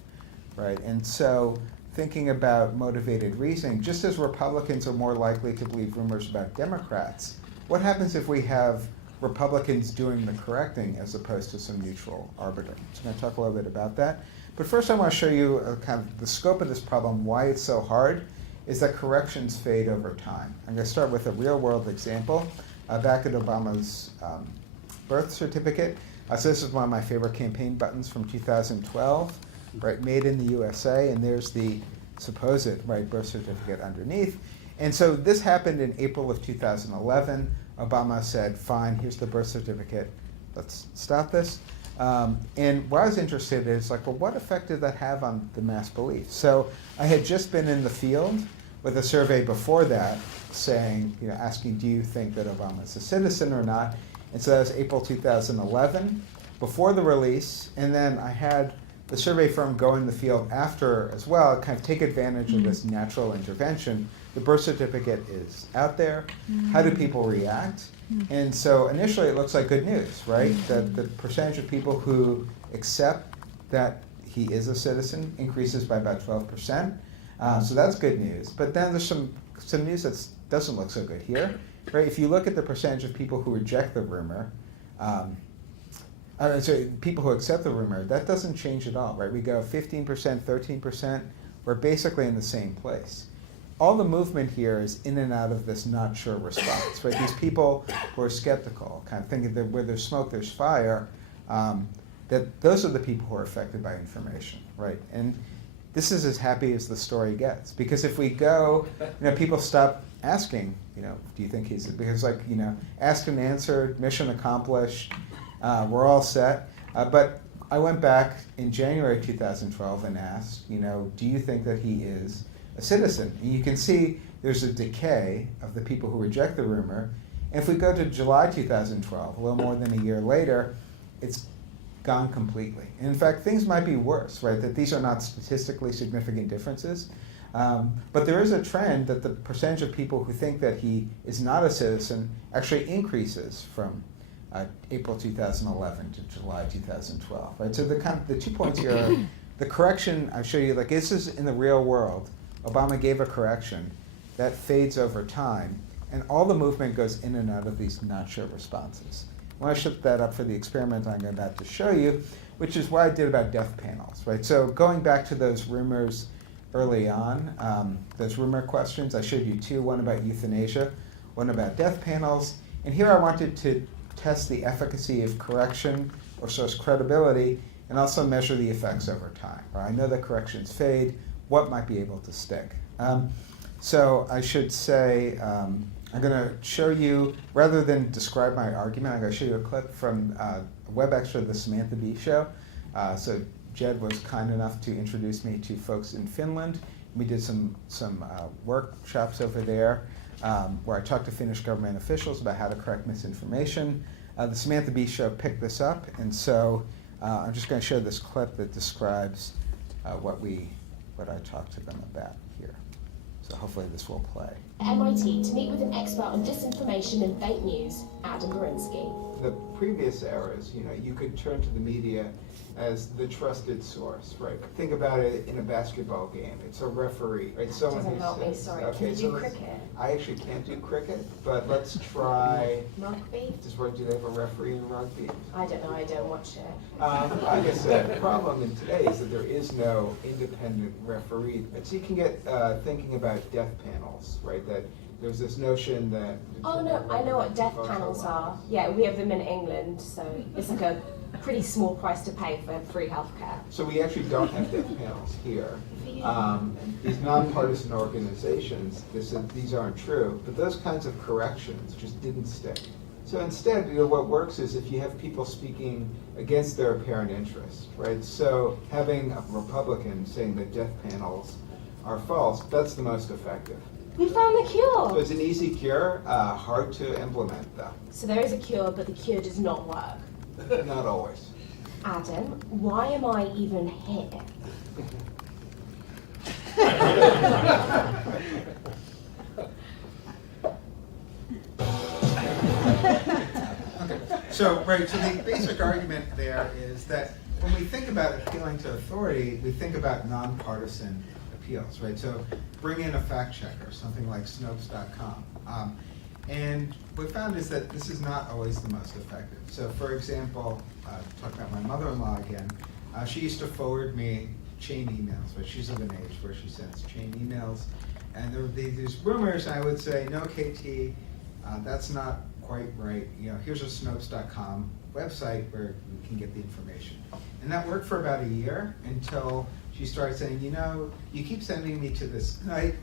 right? And so thinking about motivated reasoning, just as Republicans are more likely to believe rumors about Democrats, what happens if we have Republicans doing the correcting as opposed to some neutral arbiter? So I'm going to talk a little bit about that. But first I want to show you kind of the scope of this problem, why it's so hard, is that corrections fade over time. I'm going to start with a real-world example. Back at Obama's birth certificate. So this is one of my favorite campaign buttons from 2012, right? Made in the USA, and there's the supposed birth certificate underneath. And so this happened in April of 2011. Obama said, fine, here's the birth certificate. Let's stop this. And what I was interested in is like, well, what effect did that have on the mass belief? So I had just been in the field with a survey before that saying, asking, do you think that Obama's a citizen or not? And so that was April 2011, before the release. And then I had the survey firm go in the field after as well, kind of take advantage of this natural intervention. The birth certificate is out there. How do people react? And so initially it looks like good news, right? That the percentage of people who accept that he is a citizen increases by about 12%. So that's good news. But then there's some news that doesn't look so good here, right? If you look at the percentage of people who reject the rumor, people who accept the rumor, that doesn't change at all, right? We go 15%, 13%, we're basically in the same place. All the movement here is in and out of this not sure response, right? These people who are skeptical, kind of thinking that where there's smoke, there's fire, that those are the people who are affected by information, right? And this is as happy as the story gets, because if we go, people stop asking, do you think he's, because asked and answered, mission accomplished, we're all set. But I went back in January 2012 and asked, do you think that he is a citizen? And you can see there's a decay of the people who reject the rumor. And if we go to July 2012, a little more than a year later, it's gone completely. And in fact, things might be worse, right? That these are not statistically significant differences. But there is a trend that the percentage of people who think that he is not a citizen actually increases from April 2011 to July 2012, right? So the 2 points here are the correction I show you, this is in the real world. Obama gave a correction that fades over time, and all the movement goes in and out of these not sure responses. I want to shift that up for the experiment I'm about to show you, which is what I did about death panels, right? So going back to those rumors early on, those rumor questions, I showed you two, one about euthanasia, one about death panels, and here I wanted to test the efficacy of correction or source credibility and also measure the effects over time. Right? I know that corrections fade, what might be able to stick? So I should say, I'm going to show you, rather than describe my argument, I'm going to show you a clip from a web extra of the Samantha Bee Show. So Jed was kind enough to introduce me to folks in Finland. We did some workshops over there where I talked to Finnish government officials about how to correct misinformation. The Samantha Bee Show picked this up, and so I'm just going to show this clip that describes what I talked to them about here. So hopefully this will play. MIT to meet with an expert on disinformation and fake news, Adam Berinsky. The previous eras, you could turn to the media as the trusted source, right? Think about it in a basketball game. It's a referee, right? Someone Doesn't help me, sorry. Can you do cricket? I actually can't do cricket, but let's try. Rugby? Do they have a referee in rugby? I don't know, I don't watch it. Like I said, the problem in today is that there is no independent referee. And so you can get thinking about death panels, right? That there's this notion that... Oh no, I know what death panels are. Yeah, we have them in England, so it's like a pretty small price to pay for free healthcare. So we actually don't have death panels here. These nonpartisan organizations, these aren't true, but those kinds of corrections just didn't stick. So instead, what works is if you have people speaking against their apparent interest, right? So having a Republican saying that death panels are false, that's the most effective. We found the cure! So it's an easy cure, hard to implement though. So there is a cure, but the cure does not work. Not always. Adam, why am I even here? So the basic argument there is that when we think about appealing to authority, we think about nonpartisan appeals, right? So bring in a fact checker, something like Snopes.com. And what we found is that this is not always the most effective. So for example, talk about my mother-in-law again, She used to forward me chain emails, but she's of an age where she sends chain emails. And there would be these rumors, and I would say, no, KT, that's not quite right. Here's a Snopes.com website where you can get the information. And that worked for about a year until she started saying, you keep sending me to this site,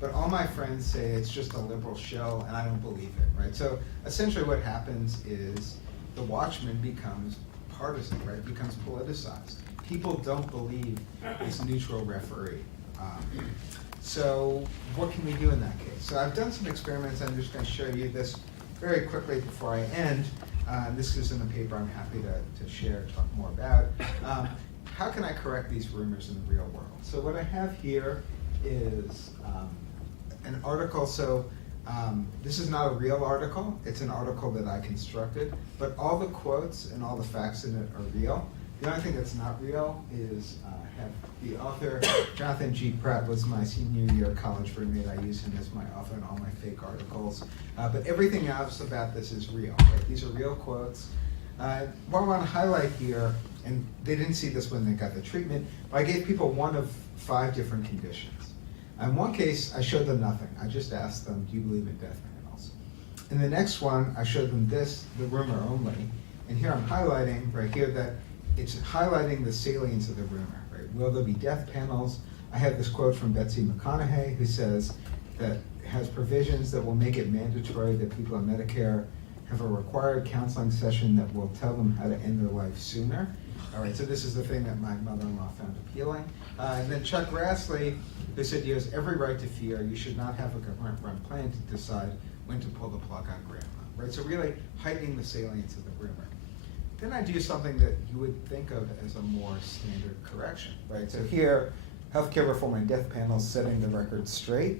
but all my friends say it's just a liberal shill, and I don't believe it, right? So essentially what happens is the Watchman becomes partisan, right? It becomes politicized. People don't believe this neutral referee. So what can we do in that case? So I've done some experiments. I'm just going to show you this very quickly before I end. This is in the paper I'm happy to share, talk more about. How can I correct these rumors in the real world? So what I have here is an article. So this is not a real article. It's an article that I constructed. But all the quotes and all the facts in it are real. The only thing that's not real is the author, Jonathan G. Pratt, was my senior year college roommate. I use him as my author in all my fake articles. But everything else about this is real. Right? These are real quotes. What I want to highlight here, and they didn't see this when they got the treatment, but I gave people one of 5 different conditions. In one case, I showed them nothing. I just asked them, do you believe in death panels? In the next one, I showed them this, the rumor only. And here I'm highlighting right here that it's highlighting the salience of the rumor. Right? Will there be death panels? I have this quote from Betsy McConaughey who says that has provisions that will make it mandatory that people on Medicare have a required counseling session that will tell them how to end their life sooner. All right, so this is the thing that my mother-in-law found appealing. And then Chuck Grassley, who said you have every right to fear. You should not have a government-run plan to decide when to pull the plug on grandma. Right, so really heightening the salience of the rumor. Then I do something that you would think of as a more standard correction. Right, so here, healthcare reform and death panels setting the record straight.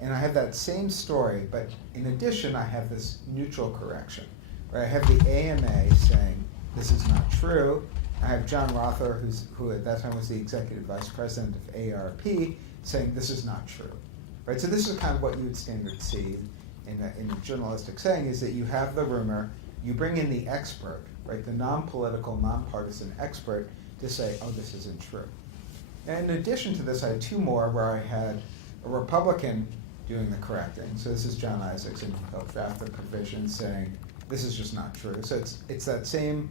And I have that same story, but in addition, I have this neutral correction. Right? I have the AMA saying this is not true. I have John Rother, who at that time was the executive vice president of AARP, saying this is not true. Right? So this is kind of what you would standard see in a journalistic setting, is that you have the rumor, you bring in the expert, right, the non-political, non-partisan expert to say, oh, this isn't true. And in addition to this, I had 2 more where I had a Republican doing the correcting. So this is John Isaacson, who helped draft the provision saying this is just not true. So it's that same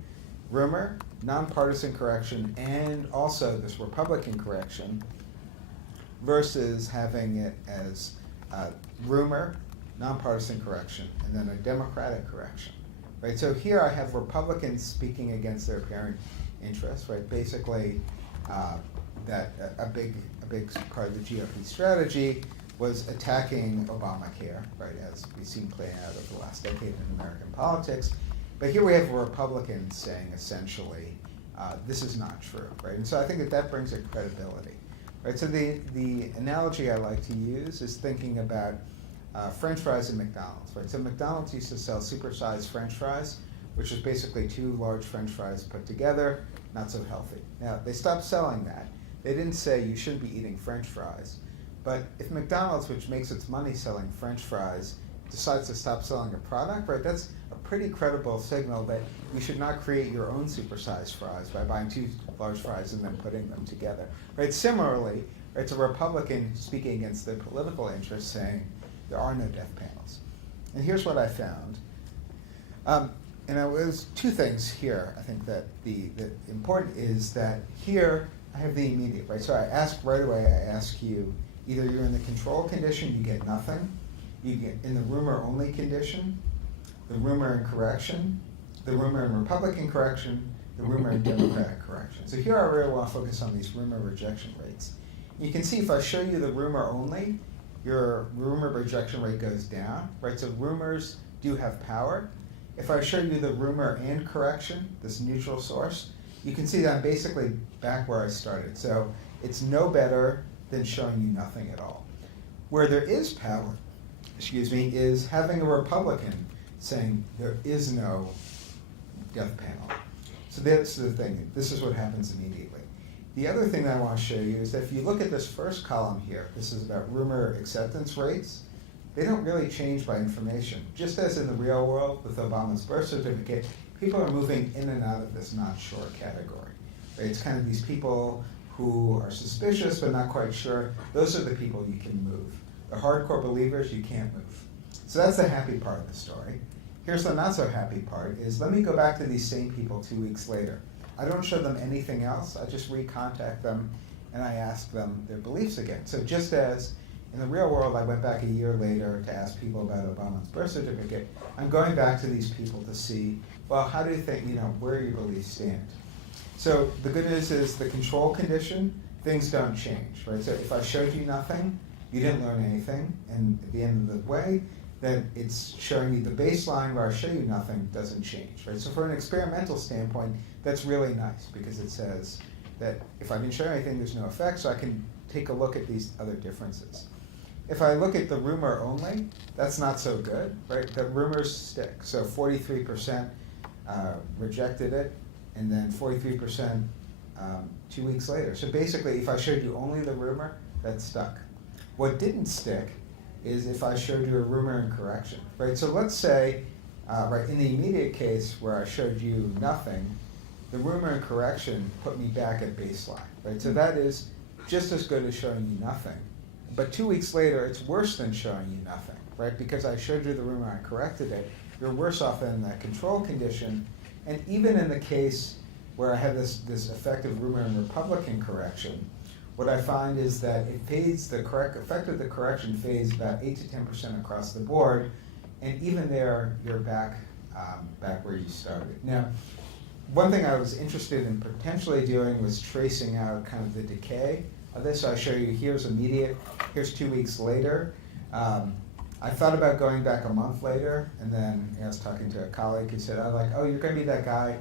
rumor, nonpartisan correction, and also this Republican correction versus having it as rumor, nonpartisan correction, and then a Democratic correction. Right? So here I have Republicans speaking against their apparent interests, right? Basically, that a big part of the GOP strategy was attacking Obamacare, right, as we've seen play out over the last decade in American politics. But here we have Republicans saying essentially, this is not true, right? And so I think that brings it credibility, right? So the analogy I like to use is thinking about French fries at McDonald's, right? So McDonald's used to sell supersized French fries, which is basically 2 large French fries put together, not so healthy. Now, they stopped selling that. They didn't say you shouldn't be eating French fries. But if McDonald's, which makes its money selling French fries, decides to stop selling a product, right, that's a pretty credible signal that you should not create your own supersized fries by buying 2 large fries and then putting them together. Right? Similarly, right, it's a Republican speaking against their political interests saying there are no death panels. And here's what I found. And it was 2 things here, I think, that the important is that here I have the immediate, right? So I ask right away, I ask you, either you're in the control condition, you get nothing. You get in the rumor only condition, the rumor and correction, the rumor and Republican correction, the rumor and Democratic correction. So here I really want to focus on these rumor rejection rates. You can see if I show you the rumor only, your rumor rejection rate goes down, right? So rumors do have power. If I show you the rumor and correction, this neutral source, you can see that I'm basically back where I started. So it's no better than showing you nothing at all. Where there is power, is having a Republican saying there is no death panel. So that's the thing. This is what happens immediately. The other thing that I want to show you is that if you look at this first column here, this is about rumor acceptance rates. They don't really change by information. Just as in the real world with Obama's birth certificate, people are moving in and out of this not sure category. Right? It's kind of these people who are suspicious but not quite sure. Those are the people you can move. The hardcore believers, you can't move. So that's the happy part of the story. Here's the not so happy part, is let me go back to these same people 2 weeks later. I don't show them anything else, I just recontact them and I ask them their beliefs again. So just as in the real world, I went back a year later to ask people about Obama's birth certificate, I'm going back to these people to see, well, how do you think, where your beliefs stand? So the good news is the control condition, things don't change, right? So if I showed you nothing, you didn't learn anything, and at the end of the way, then it's showing me the baseline where I show you nothing doesn't change, right? So from an experimental standpoint, that's really nice because it says that if I didn't show you anything, there's no effect, so I can take a look at these other differences. If I look at the rumor only, that's not so good, right? The rumors stick. So 43% rejected it, and then 43% 2 weeks later. So basically, if I showed you only the rumor, that stuck. What didn't stick is if I showed you a rumor and correction, right? So let's say, right, in the immediate case where I showed you nothing, the rumor and correction put me back at baseline, right? So that is just as good as showing you nothing. But 2 weeks later, it's worse than showing you nothing, right? Because I showed you the rumor, I corrected it. You're worse off than that control condition. And even in the case where I have this effective rumor and Republican correction, what I find is that it fades, the effect of the correction fades about 8 to 10% across the board, and even there, you're back where you started. Now, one thing I was interested in potentially doing was tracing out kind of the decay of this. So I show you, here's immediate, here's 2 weeks later. I thought about going back a month later, and then I was talking to a colleague who said, oh, you're going to be that guy,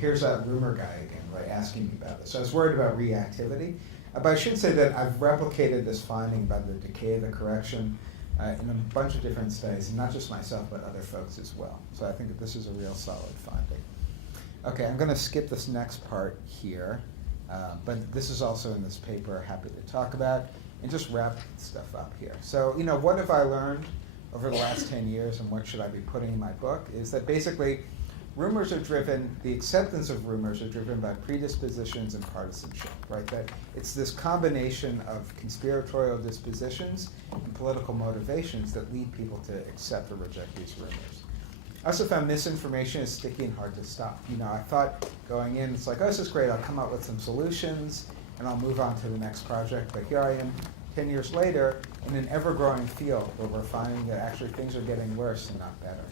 here's that rumor guy again, right, asking me about this. So I was worried about reactivity. But I should say that I've replicated this finding about the decay of the correction in a bunch of different studies, and not just myself, but other folks as well. So I think that this is a real solid finding. Okay, I'm going to skip this next part here, but this is also in this paper, happy to talk about, and just wrap stuff up here. So, what have I learned over the last 10 years, and what should I be putting in my book, is that basically rumors are driven, the acceptance of rumors are driven by predispositions and partisanship, right? That it's this combination of conspiratorial dispositions and political motivations that lead people to accept or reject these rumors. I also found misinformation is sticky and hard to stop. I thought going in, it's like, oh, this is great, I'll come up with some solutions and I'll move on to the next project. But here I am 10 years later in an ever-growing field where we're finding that actually things are getting worse and not better.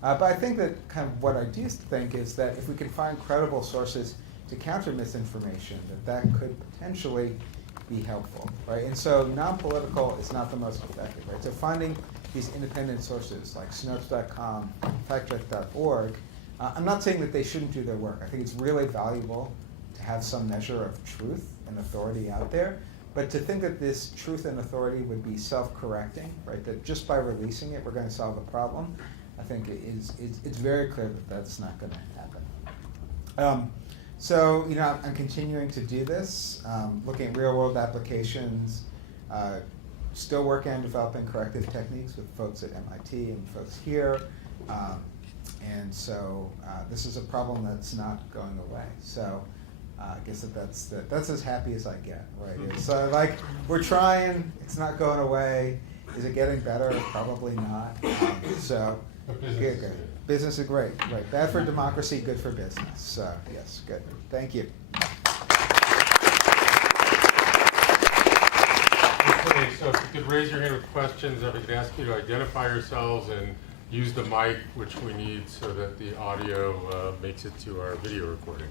But I think that kind of what I do think is that if we can find credible sources to counter misinformation, that could potentially be helpful, right? And so non-political is not the most effective, right? So finding these independent sources like Snopes.com, factcheck.org, I'm not saying that they shouldn't do their work. I think it's really valuable to have some measure of truth and authority out there, but to think that this truth and authority would be self-correcting, right? That just by releasing it, we're going to solve a problem, I think it's very clear that that's not going to happen. So, I'm continuing to do this, looking at real-world applications, still working on developing corrective techniques with folks at MIT and folks here. And so this is a problem that's not going away. So I guess that's as happy as I get, right? So we're trying, it's not going away. Is it getting better? Probably not. So good. Business is great. Right. Bad for democracy, good for business. So yes, good. Thank you. Okay, so if you could raise your hand with questions, if I could ask you to identify yourselves and use the mic, which we need so that the audio makes it to our video recording.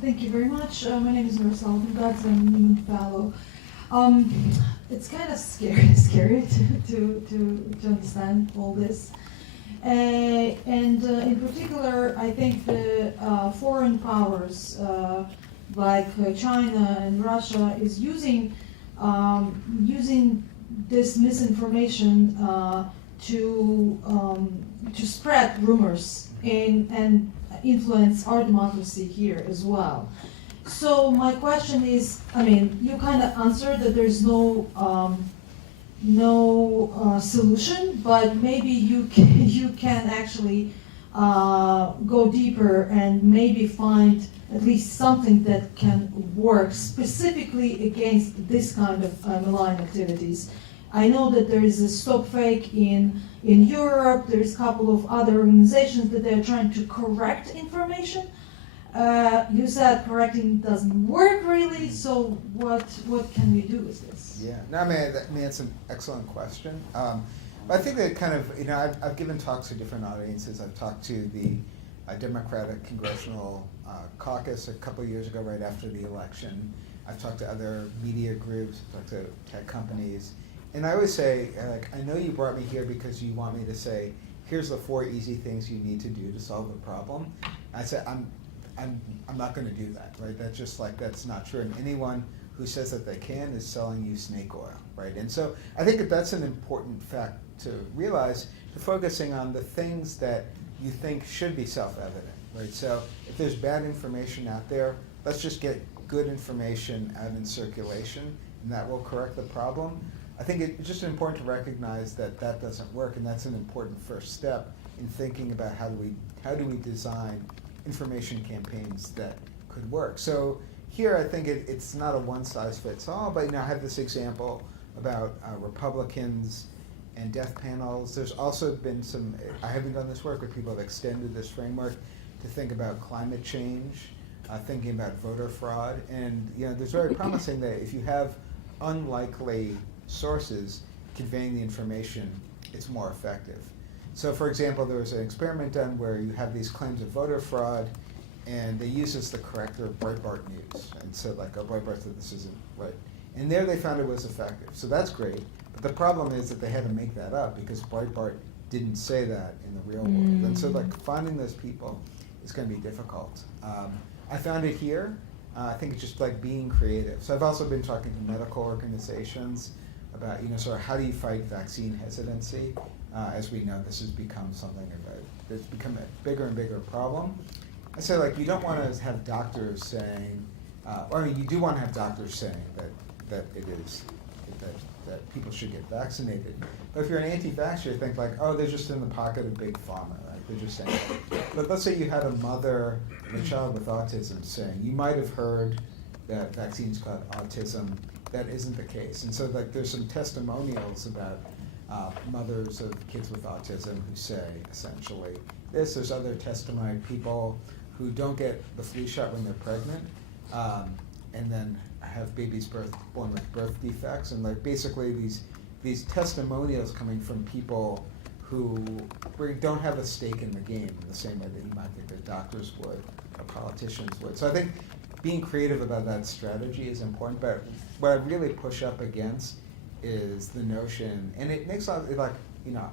Thank you very much. My name is Marcel Dugatz. I'm a Newman Fellow. It's kind of scary to understand all this. And in particular, I think the foreign powers like China and Russia is using this misinformation to spread rumors and influence our democracy here as well. So my question is, you kind of answered that there's no solution, but maybe you can actually go deeper and maybe find at least something that can work specifically against this kind of malign activities. I know that there is a Stop Fake in Europe. There's a couple of other organizations that they're trying to correct information. You said correcting doesn't work really, so what can we do with this? Yeah, no, I mean it's an excellent question. But I think that kind of, I've given talks to different audiences. I've talked to the Democratic Congressional Caucus a couple of years ago, right after the election. I've talked to other media groups, I've talked to tech companies. And I always say, I know you brought me here because you want me to say, here's the 4 easy things you need to do to solve the problem. I said, I'm not going to do that, right? That's just that's not true. And anyone who says that they can is selling you snake oil, right? And so I think that's an important fact to realize, focusing on the things that you think should be self-evident, right? So if there's bad information out there, let's just get good information out in circulation, and that will correct the problem. I think it's just important to recognize that that doesn't work, and that's an important first step in thinking about how do we design information campaigns that could work. So here I think it's not a one-size-fits-all, but I have this example about Republicans and death panels. There's also been I haven't done this work, but people have extended this framework to think about climate change, thinking about voter fraud, and there's very promising that if you have unlikely sources conveying the information, it's more effective. So for example, there was an experiment done where you have these claims of voter fraud, and they use as the corrector Breitbart News. And so Breitbart said this isn't right. And there they found it was effective. So that's great. But the problem is that they had to make that up because Breitbart didn't say that in the real world. And so finding those people is going to be difficult. I found it here. I think it's just being creative. So I've also been talking to medical organizations about, sort of how do you fight vaccine hesitancy? As we know, this has become it's become a bigger and bigger problem. I say, you don't want to have doctors saying, you do want to have doctors saying that people should get vaccinated. But if you're an anti-vaxxer, you think they're just in the pocket of big pharma, right? They're just saying. But let's say you had a mother and a child with autism saying, you might have heard that vaccines cause autism. That isn't the case. And so there's some testimonials about mothers of kids with autism who say essentially this. There's other testimony of people who don't get the flu shot when they're pregnant, and then have babies born with birth defects, and basically these testimonials coming from people who don't have a stake in the game in the same way that you might think that doctors would or politicians would. So I think being creative about that strategy is important, but what I really push up against is the notion, and it makes a lot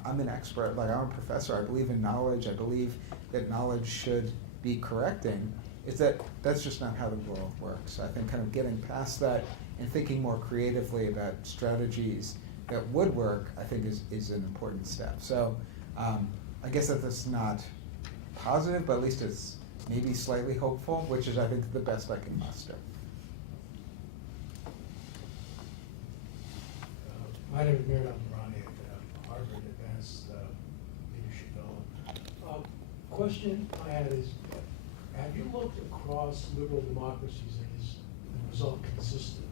I'm an expert, I'm a professor, I believe in knowledge, I believe that knowledge should be correcting, is that's just not how the world works. I think kind of getting past that and thinking more creatively about strategies that would work, I think is an important step. So I guess that's not positive, but at least it's maybe slightly hopeful, which is I think the best I can muster. My name is Mirdam Barani at Harvard Advanced Leadership Fellow. Question I had is, have you looked across liberal democracies and is the result consistent?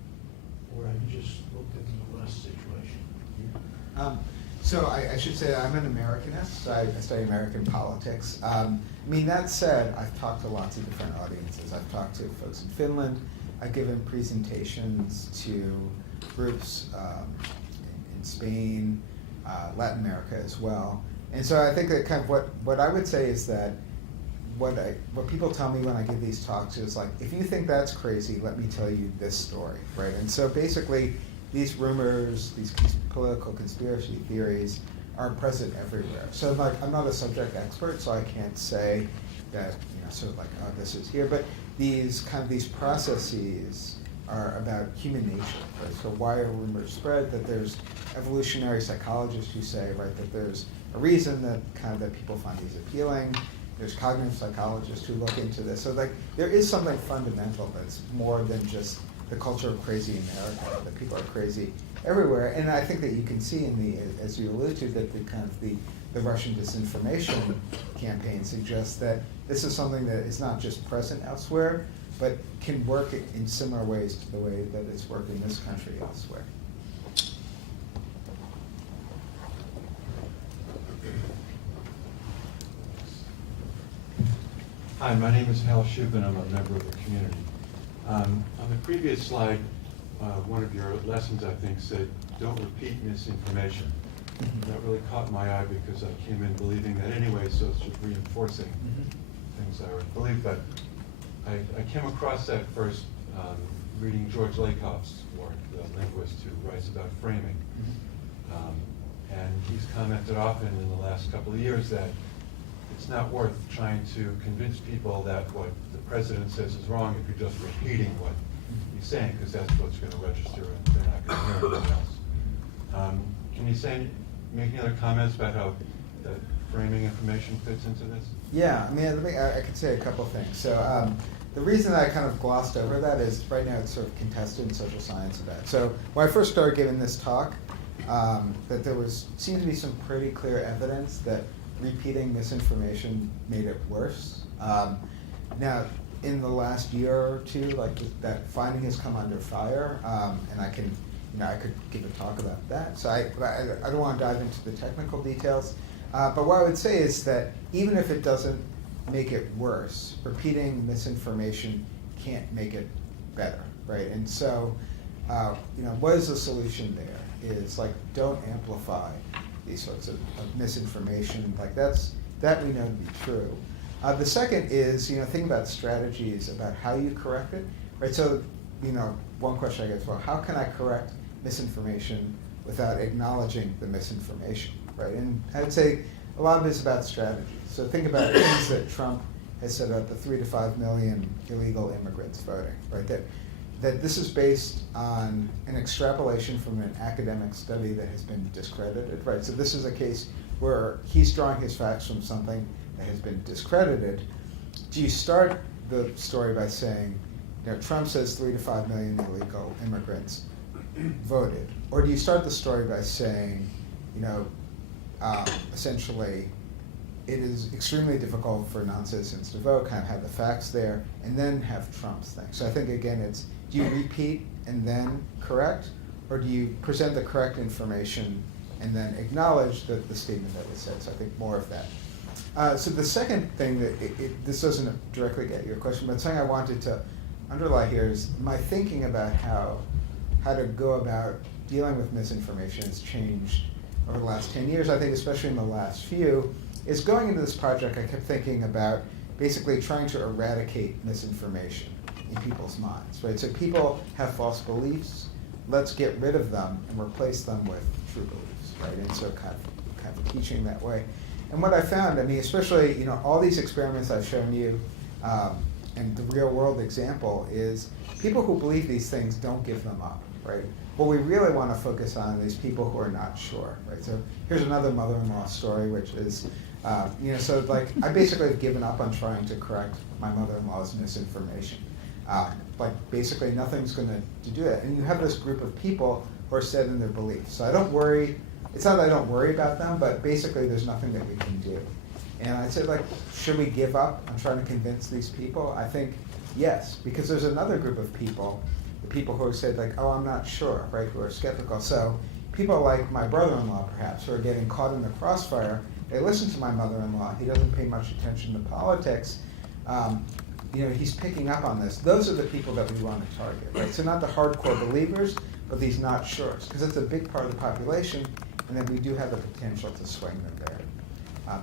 Or have you just looked at the U.S. situation? So I should say I'm an Americanist, so I study American politics. That said, I've talked to lots of different audiences. I've talked to folks in Finland. I've given presentations to groups in Spain, Latin America as well. And so I think that kind of what I would say is that what people tell me when I give these talks is if you think that's crazy, let me tell you this story, right? And so basically, these rumors, these political conspiracy theories are present everywhere. So I'm not a subject expert, so I can't say that oh, this is here. But these processes are about human nature, right? So why are rumors spread? That there's evolutionary psychologists who say, right, that there's a reason that people find these appealing. There's cognitive psychologists who look into this. So there is something fundamental that's more than just the culture of crazy America, that people are crazy everywhere. And I think that you can see as you alluded to, that the the Russian disinformation campaign suggests that this is something that is not just present elsewhere, but can work in similar ways to the way that it's worked in this country elsewhere. Hi, my name is Hal Shubin. I'm a member of the community. On the previous slide, one of your lessons, I think, said, don't repeat misinformation. That really caught my eye because I came in believing that anyway, so it's just reinforcing things I already believed. But I came across that first reading George Lakoff's work, the linguist who writes about framing. And he's commented often in the last couple of years that it's not worth trying to convince people that what the president says is wrong if you're just repeating what he's saying, because that's what's going to register and they're not going to hear anything else. Can you make any other comments about how that framing information fits into this? Yeah, I mean, I could say a couple things. So the reason that I kind of glossed over that is right now it's sort of contested in social science about. So when I first started giving this talk, that there seemed to be some pretty clear evidence that repeating misinformation made it worse. Now, in the last year or two, that finding has come under fire, and I could give a talk about that. So I don't want to dive into the technical details, but what I would say is that even if it doesn't make it worse, repeating misinformation can't make it better, right? And so, what is the solution there? Is don't amplify these sorts of misinformation. That we know to be true. The second is, think about strategies about how you correct it, right? So, one question I get is, well, how can I correct misinformation without acknowledging the misinformation, right? And I would say a lot of it is about strategy. So think about things that Trump has said about the 3 to 5 million illegal immigrants voting, right? That this is based on an extrapolation from an academic study that has been discredited, right? So this is a case where he's drawing his facts from something that has been discredited. Do you start the story by saying, Trump says 3 to 5 million illegal immigrants voted? Or do you start the story by saying, essentially, it is extremely difficult for non-citizens to vote, kind of have the facts there, and then have Trump's thing. So I think, again, it's, do you repeat and then correct, or do you present the correct information and then acknowledge the statement that was said? So I think more of that. So the second thing that this doesn't directly get your question, but something I wanted to underlie here is my thinking about how to go about dealing with misinformation has changed over the last 10 years. I think especially in the last few, is going into this project, I kept thinking about basically trying to eradicate misinformation in people's minds, right? So people have false beliefs, let's get rid of them and replace them with true beliefs, right? And so kind of teaching that way. And what I found, especially, all these experiments I've shown you, and the real world example is people who believe these things don't give them up, right? What we really want to focus on is people who are not sure, right? So here's another mother-in-law story, which is, I basically have given up on trying to correct my mother-in-law's misinformation. Basically nothing's going to do that. And you have this group of people who are set in their beliefs. So I don't worry, it's not that I don't worry about them, but basically there's nothing that we can do. And I said, should we give up on trying to convince these people? I think yes, because there's another group of people, the people who have said oh, I'm not sure, right, who are skeptical. So people like my brother-in-law, perhaps, who are getting caught in the crossfire, they listen to my mother-in-law, he doesn't pay much attention to politics, he's picking up on this. Those are the people that we want to target, right? So not the hardcore believers, but these not sures, because it's a big part of the population, and then we do have the potential to swing them there.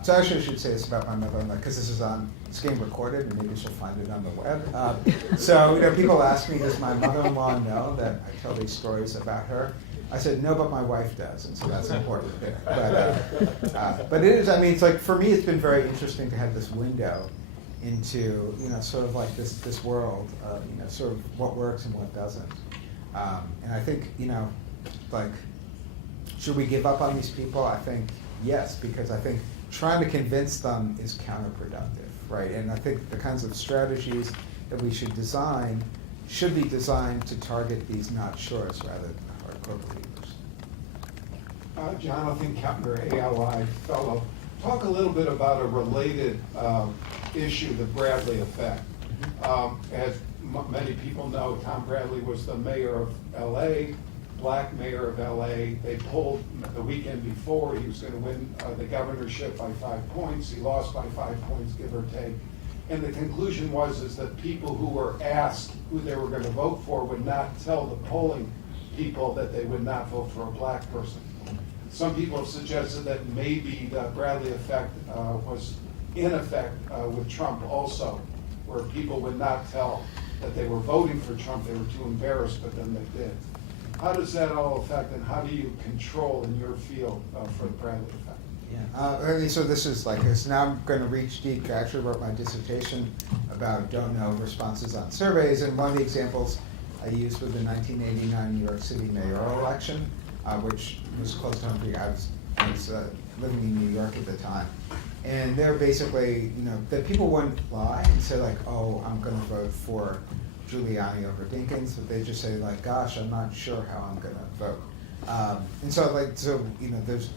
So actually I should say this about my mother-in-law, because it's getting recorded, and maybe she'll find it on the web. So people ask me, does my mother-in-law know that I tell these stories about her? I said, no, but my wife does, and so that's important there. But it is, it's for me, it's been very interesting to have this window into, sort of this world, sort of what works and what doesn't. And I think, should we give up on these people? I think yes, because I think trying to convince them is counterproductive, right? And I think the kinds of strategies that we should design should be designed to target these not sures rather than hardcore believers. Jonathan Kepner, ALI fellow. talk a little bit about a related issue, the Bradley effect. As many people know, Tom Bradley was the mayor of LA, black mayor of LA. They polled the weekend before he was going to win the governorship by 5 points. He lost by 5 points, give or take. And the conclusion is that people who were asked who they were going to vote for would not tell the polling people that they would not vote for a black person. Some people have suggested that maybe the Bradley effect was in effect with Trump also, where people would not tell that they were voting for Trump, they were too embarrassed, but then they did. How does that all affect, and how do you control in your field for the Bradley effect? Yeah, so this is like, so now I'm going to reach deep. I actually wrote my dissertation about don't know responses on surveys, and one of the examples I used was the 1989 New York City mayoral election, which was close to home for you. I was living in New York at the time. And they're basically, that people wouldn't lie and say like, oh, I'm going to vote for Giuliani over Dinkins, but they just say like, gosh, I'm not sure how I'm going to vote. And so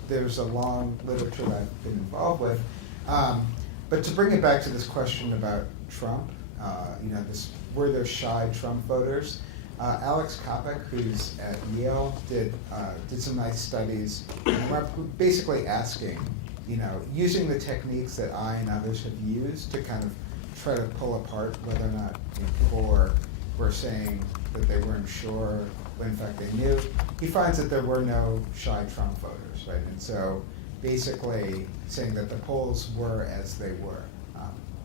there's a long literature that I've been involved with. But to bring it back to this question about Trump, were there shy Trump voters? Alex Kopic, who's at Yale, did some nice studies, basically asking, using the techniques that I and others have used to kind of try to pull apart whether or not people were saying that they weren't sure, when in fact they knew. He finds that there were no shy Trump voters, right? And so basically saying that the polls were as they were.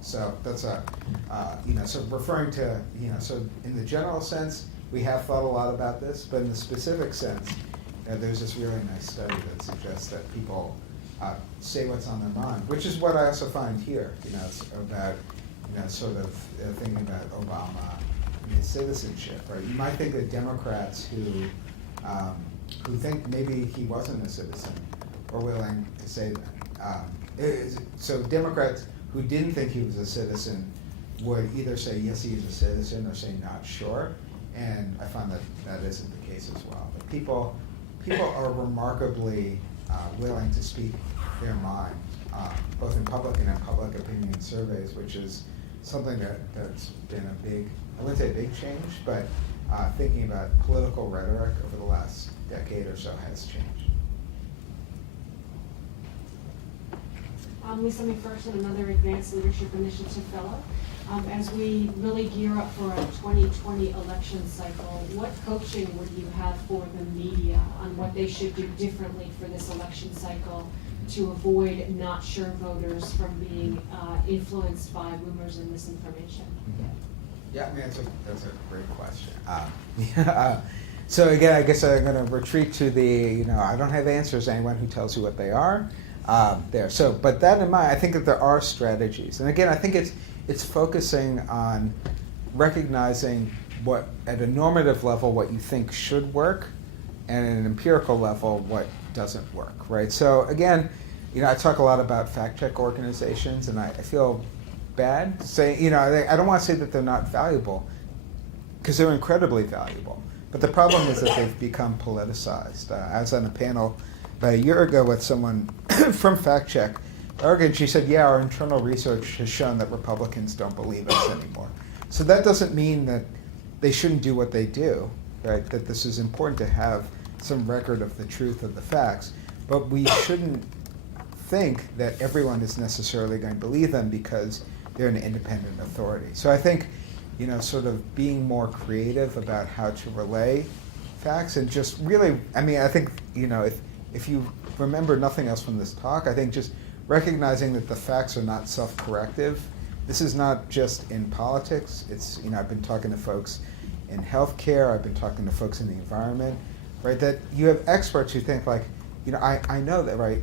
So that's so referring to, so in the general sense, we have thought a lot about this, but in the specific sense, there's this really nice study that suggests that people say what's on their mind, which is what I also find here. It's about, sort of thinking about Obama and his citizenship, right? You might think that Democrats who think maybe he wasn't a citizen are willing to say that. So Democrats who didn't think he was a citizen would either say yes, he is a citizen, or say not sure. And I find that that isn't the case as well. But people are remarkably willing to speak their mind, both in public and in public opinion surveys, which is something that's been a big, I wouldn't say a big change, but thinking about political rhetoric over the last decade or so has changed. I'm Lisa McPherson, another Advanced Leadership Initiative Fellow. As we really gear up for a 2020 election cycle, what coaching would you have for the media on what they should do differently for this election cycle to avoid not sure voters from being influenced by rumors and misinformation? Yeah, I mean, that's a great question. So again, I guess I'm going to retreat to the, I don't have answers to anyone who tells you what they are there. So, but that in mind, I think that there are strategies. And again, I think it's focusing on recognizing what, at a normative level, what you think should work, and at an empirical level, what doesn't work, right? So again, I talk a lot about fact check organizations, and I feel bad saying, I don't want to say that they're not valuable, because they're incredibly valuable. But the problem is that they've become politicized. I was on a panel about a year ago with someone from Fact Check, Oregon. She said, yeah, our internal research has shown that Republicans don't believe us anymore. So that doesn't mean that they shouldn't do what they do, right? That this is important to have some record of the truth of the facts, but we shouldn't think that everyone is necessarily going to believe them because they're an independent authority. So I think, sort of being more creative about how to relay facts, and just really, I think, if you remember nothing else from this talk, I think just recognizing that the facts are not self-corrective. This is not just in politics. It's, I've been talking to folks in healthcare, I've been talking to folks in the environment, right? That you have experts who think like, I know that, right,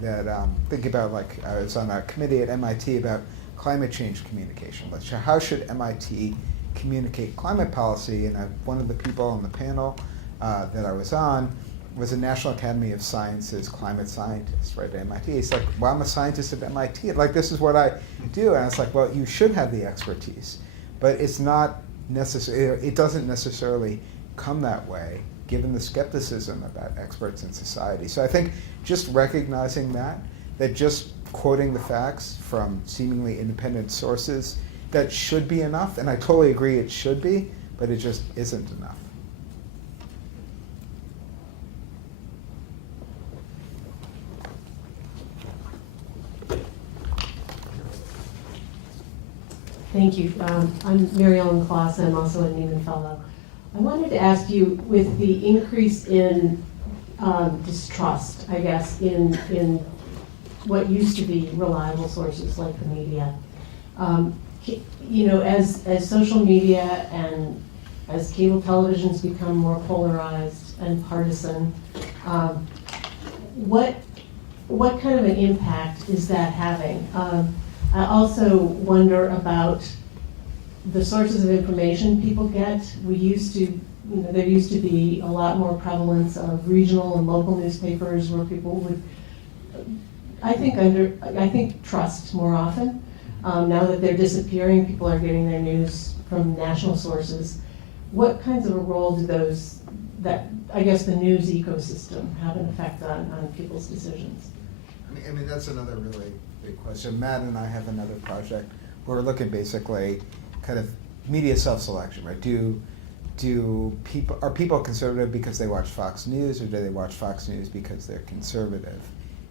that think about, like, I was on a committee at MIT about climate change communication. Like, how should MIT communicate climate policy? And one of the people on the panel that I was on was a National Academy of Sciences climate scientist, right, at MIT. He's like, well, I'm a scientist at MIT. Like, this is what I do. And it's like, well, you should have the expertise, but it's not necessary. It doesn't necessarily come that way, given the skepticism about experts in society. So I think just recognizing that just quoting the facts from seemingly independent sources, that should be enough, and I totally agree it should be, but it just isn't enough. Thank you. I'm Mary Ellen Kloss. I'm also a Neiman Fellow. I wanted to ask you, with the increase in distrust, I guess, in what used to be reliable sources like the media, you know, as social media and as cable televisions become more polarized and partisan, what kind of an impact is that having? I also wonder about the sources of information people get. We used to, you know, there used to be a lot more prevalence of regional and local newspapers where people would, I think trust more often. Now that they're disappearing, people are getting their news from national sources. What kinds of a role do I guess the news ecosystem have an effect on people's decisions? I mean, that's another really big question. Matt and I have another project where we're looking basically kind of media self-selection, right? Are people conservative because they watch Fox News, or do they watch Fox News because they're conservative?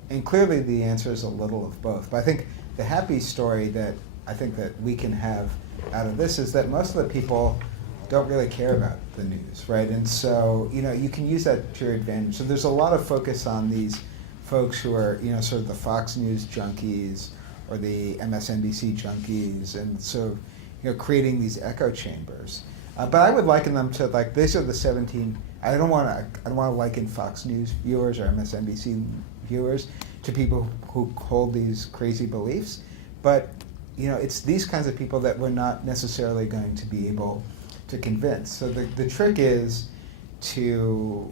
And clearly the answer is a little of both. But I think the happy story that I think that we can have out of this is that most of the people don't really care about the news, right? And so, you know, you can use that to your advantage. So there's a lot of focus on these folks who are, you know, sort of the Fox News junkies or the MSNBC junkies, and so, you know, creating these echo chambers. But I would liken them to, like, these are the 17. I don't want to liken Fox News viewers or MSNBC viewers to people who hold these crazy beliefs, but, you know, it's these kinds of people that we're not necessarily going to be able to convince. So the trick is to,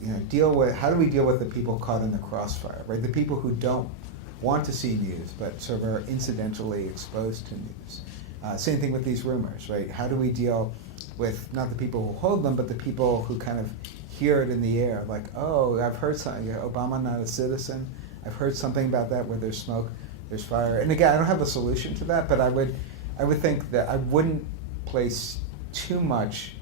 you know, deal with, how do we deal with the people caught in the crossfire, right? The people who don't want to see news, but sort of are incidentally exposed to news. Same thing with these rumors, right? How do we deal with not the people who hold them, but the people who kind of hear it in the air, like, oh, I've heard something, Obama not a citizen. I've heard something about that, where there's smoke, there's fire. And again, I don't have a solution to that, but I would think that I wouldn't place too much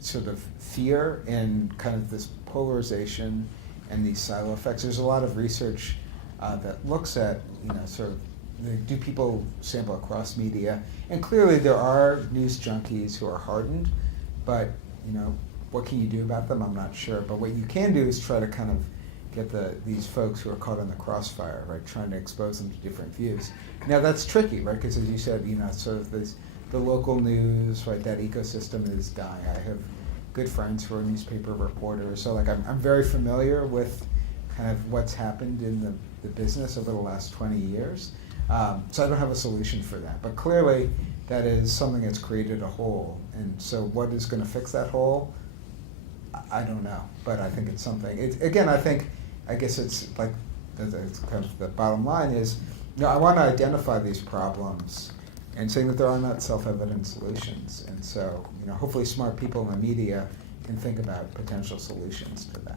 sort of fear in kind of this polarization and these silo effects. There's a lot of research that looks at, you know, sort of, do people sample across media? And clearly there are news junkies who are hardened, but, you know, what can you do about them? I'm not sure. But what you can do is try to kind of get these folks who are caught in the crossfire, right, trying to expose them to different views. Now that's tricky, right, because as you said, you know, sort of the local news, right, that ecosystem is dying. I have good friends who are newspaper reporters, so like I'm very familiar with kind of what's happened in the business over the last 20 years. So I don't have a solution for that, but clearly that is something that's created a hole, and so what is going to fix that hole? I don't know, but I think it's something. Again, I guess it's like, it's kind of the bottom line is, you know, I want to identify these problems and saying that there are not self-evident solutions, and so, you know, hopefully smart people in the media can think about potential solutions to that.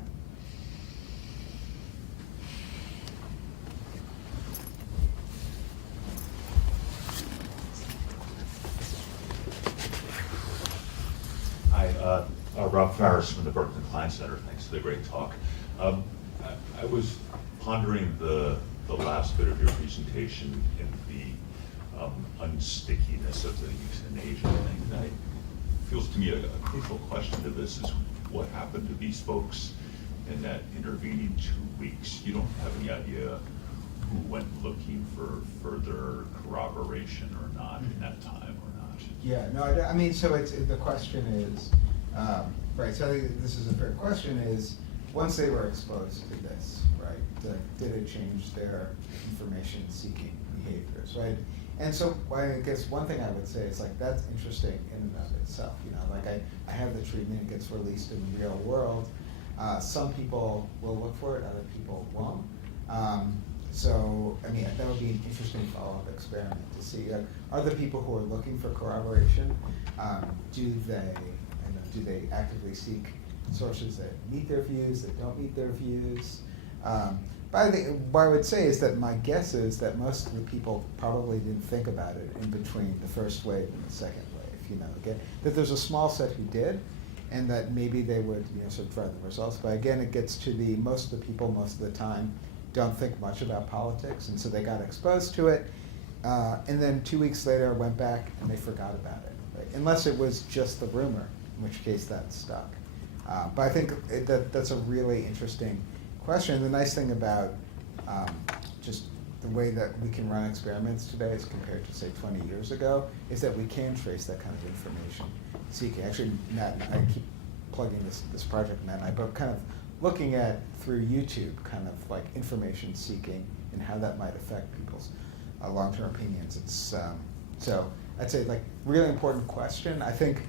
Hi, Rob Farris from the Berkman Klein Center. Thanks for the great talk. I was pondering the last bit of your presentation in the unstickiness of the euthanasia thing. And it feels to me a crucial question to this is what happened to these folks in that intervening 2 weeks. You don't have any idea who went looking for further corroboration or not in that time or not. Yeah, no, I mean, so the question is, right, so I think this is a fair question, is once they were exposed to this, right, did it change their information-seeking behaviors, right? And so I guess one thing I would say is, like, that's interesting in and of itself, you know, like I have the treatment, it gets released in the real world. Some people will look for it, other people won't. So, I mean, that would be an interesting follow-up experiment to see, are the people who are looking for corroboration, do they actively seek sources that meet their views, that don't meet their views? But I think what I would say is that my guess is that most of the people probably didn't think about it in between the first wave and the second wave. You know, again, that there's a small set who did, and that maybe they would, you know, sort of drive the results. But again, it gets to the most of the people most of the time don't think much about politics, and so they got exposed to it, and then 2 weeks later went back and they forgot about it, right? Unless it was just the rumor, in which case that stuck. But I think that's a really interesting question. The nice thing about just the way that we can run experiments today as compared to, say, 20 years ago, is that we can trace that kind of information seeking. Actually, Matt and I keep plugging this project, Matt and I, but kind of looking at, through YouTube, kind of like information seeking and how that might affect people's long-term opinions. It's so I'd say, like, really important question. I think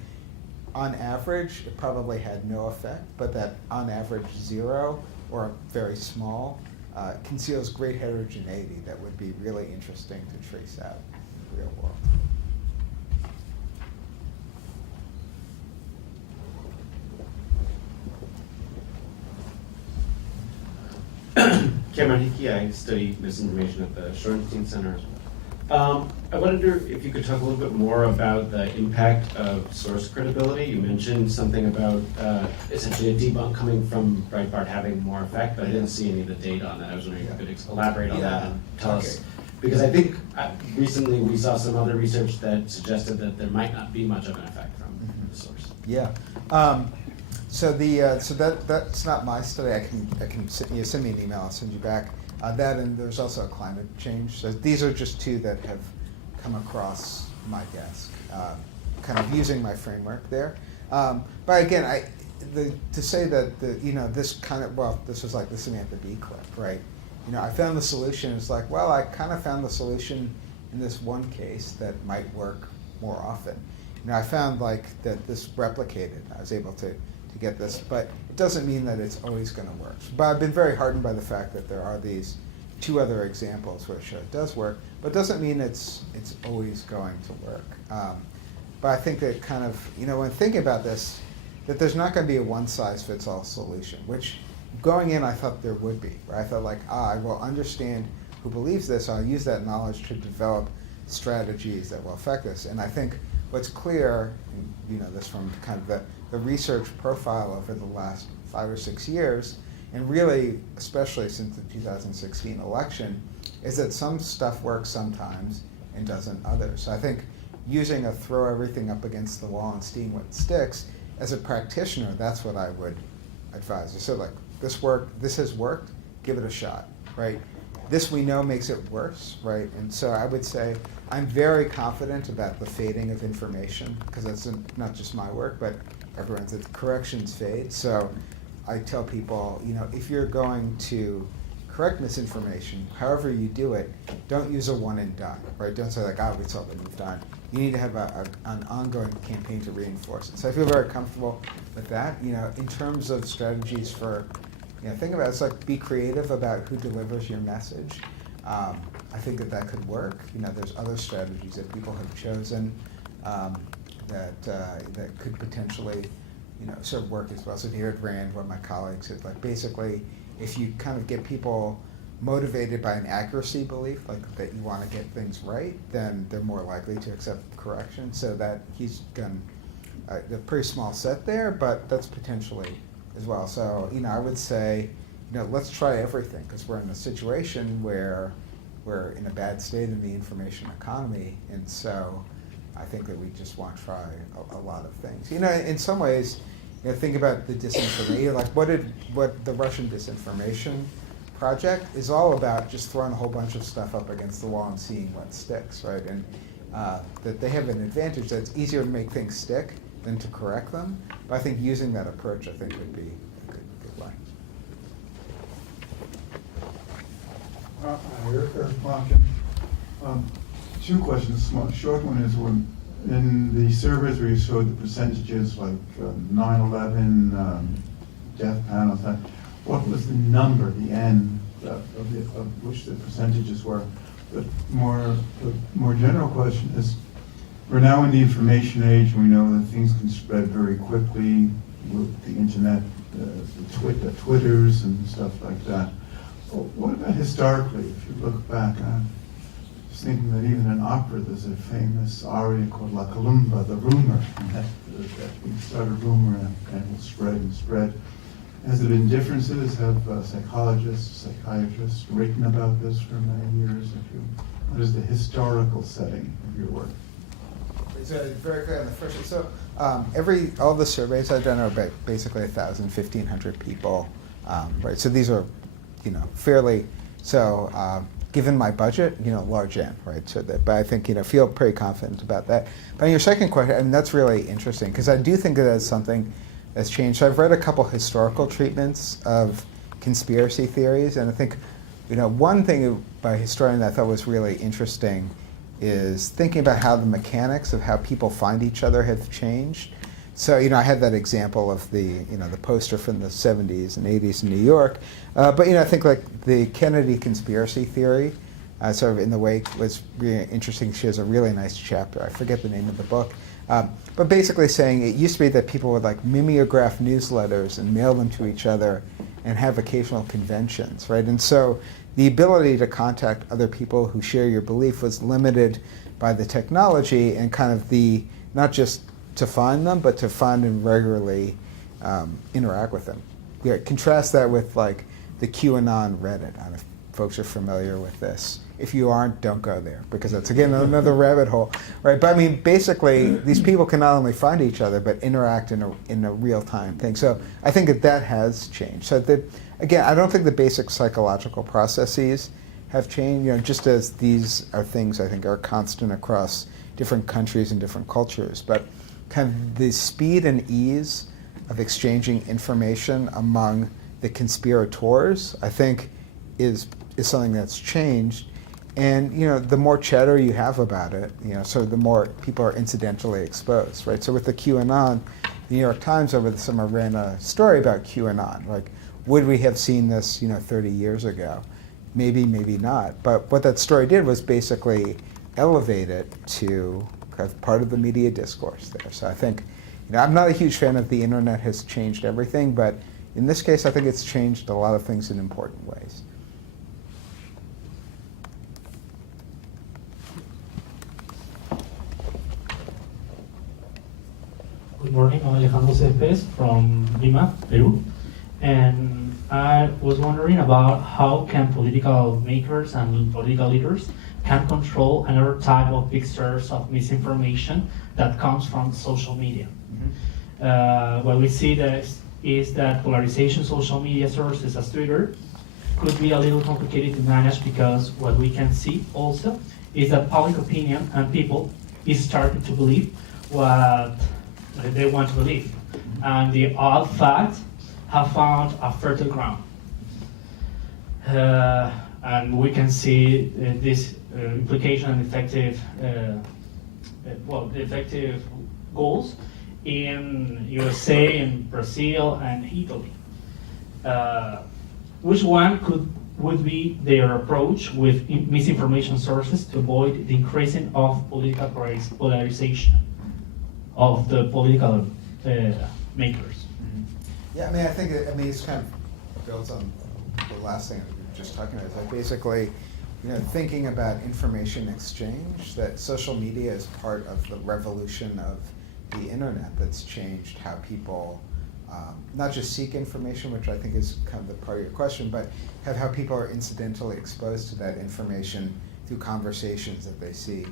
on average, it probably had no effect, but that on average 0 or very small conceals great heterogeneity that would be really interesting to trace out in the real world. Cameron Hickey, I study misinformation at the Shorenstein Center as well. I wonder if you could talk a little bit more about the impact of source credibility. You mentioned something about essentially a debunk coming from Breitbart having more effect, but I didn't see any of the data on that. I was wondering if you could elaborate on that and tell us. Because I think recently we saw some other research that suggested that there might not be much of an effect from the source. Yeah. So that's not my study. I can send me an email. I'll send you back that, and there's also a climate change. So these are just two that have come across my desk, kind of using my framework there. But again, to say that this kind of this was like the Samantha Bee clip, right? You know, I found the solution. It's like, well, I kind of found the solution in this one case that might work more often. You know, I found like that this replicated. I was able to get this, but it doesn't mean that it's always going to work. But I've been very heartened by the fact that there are these 2 other examples where it does work, but doesn't mean it's always going to work. But I think that kind of, when thinking about this, that there's not going to be a one-size-fits-all solution, which going in I thought there would be. Right? I thought like, I will understand who believes this, I'll use that knowledge to develop strategies that will affect this. And I think what's clear, and this from kind of the research profile over the last 5 or 6 years, and really especially since the 2016 election, is that some stuff works sometimes and doesn't others. So I think using a throw everything up against the wall and seeing what sticks, as a practitioner, that's what I would advise. So like, this has worked, give it a shot, right? This we know makes it worse, right? And so I would say I'm very confident about the fading of information, because that's not just my work, but everyone's, corrections fade. So I tell people, if you're going to correct misinformation, however you do it, don't use a one and done, right? Don't say like, we saw what moved on. You need to have an ongoing campaign to reinforce it. So I feel very comfortable with that. In terms of strategies for, think about it, it's like be creative about who delivers your message. I think that could work. There's other strategies that people have chosen that could potentially, sort of work as well. So here at RAND, what my colleagues said, like basically, if you kind of get people motivated by an accuracy belief, like that you want to get things right, then they're more likely to accept correction. So that he's done a pretty small set there, but that's potentially as well. So, I would say, let's try everything, because we're in a situation where we're in a bad state in the information economy, and so I think that we just want to try a lot of things. In some ways, think about the disinformation, like what the Russian disinformation project is all about, just throwing a whole bunch of stuff up against the wall and seeing what sticks, right? And that they have an advantage that it's easier to make things stick than to correct them. But I think using that approach, I think, would be a good way. Eric Plonkin. 2 questions. Short one is, when in the surveys where you showed the percentages, like 9/11, death panels, what was the number, the N, of which the percentages were? But the more general question is, we're now in the information age, and we know that things can spread very quickly with the internet, the Twitters and stuff like that. What about historically, if you look back? I'm just thinking that even in opera, there's a famous aria called La Columba, the rumor, and that we start a rumor and will spread and spread. Has there been differences? Have psychologists, psychiatrists written about this for many years? What is the historical setting of your work? It's very clear on the first one. So all the surveys I've done are about basically 1,000, 1,500 people, right? So these are, fairly, so given my budget, large N, right? So that, but I think, feel pretty confident about that. But on your second question, and that's really interesting, because I do think that that's something that's changed. So I've read a couple historical treatments of conspiracy theories, and I think, one thing by a historian that I thought was really interesting is thinking about how the mechanics of how people find each other have changed. So, I had that example of the poster from the 70s and 80s in New York. But, I think like the Kennedy conspiracy theory, sort of in the wake, was really interesting. She has a really nice chapter. I forget the name of the book. But basically saying it used to be that people would like mimeograph newsletters and mail them to each other and have occasional conventions, right? And so the ability to contact other people who share your belief was limited by the technology and kind of the, not just to find them, but to find and regularly interact with them. Yeah, contrast that with like the QAnon Reddit. I don't know if folks are familiar with this. If you aren't, don't go there, because that's, again, another rabbit hole, right? But I mean, basically, these people can not only find each other, but interact in a real-time thing. So I think that has changed. So again, I don't think the basic psychological processes have changed, just as these are things I think are constant across different countries and different cultures. But kind of the speed and ease of exchanging information among the conspirators, I think, is something that's changed. And the more chatter you have about it, so the more people are incidentally exposed, right? So with the QAnon, the New York Times over the summer ran a story about QAnon. Like, would we have seen this, 30 years ago? Maybe, maybe not. But what that story did was basically elevate it to kind of part of the media discourse there. So I think, I'm not a huge fan of the internet has changed everything, but in this case, I think it's changed a lot of things in important ways. Good morning, I'm Alejandro Céspedes from Lima, Peru. And I was wondering about how can political makers and political leaders can control another type of big source of misinformation that comes from social media. What we see is that polarization social media sources as Twitter could be a little complicated to manage, because what we can see also is that public opinion and people is starting to believe what they want to believe. And the odd facts have found a fertile ground. And we can see this implication and effective goals in USA, in Brazil, and Italy. Which one would be their approach with misinformation sources to avoid the increasing of political polarization of the political makers? Yeah, I mean, I think it's kind of builds on the last thing that we were just talking about. It's like basically, thinking about information exchange, that social media is part of the revolution of the internet that's changed how people not just seek information, which I think is kind of the part of your question, but have how people are incidentally exposed to that information through conversations that they see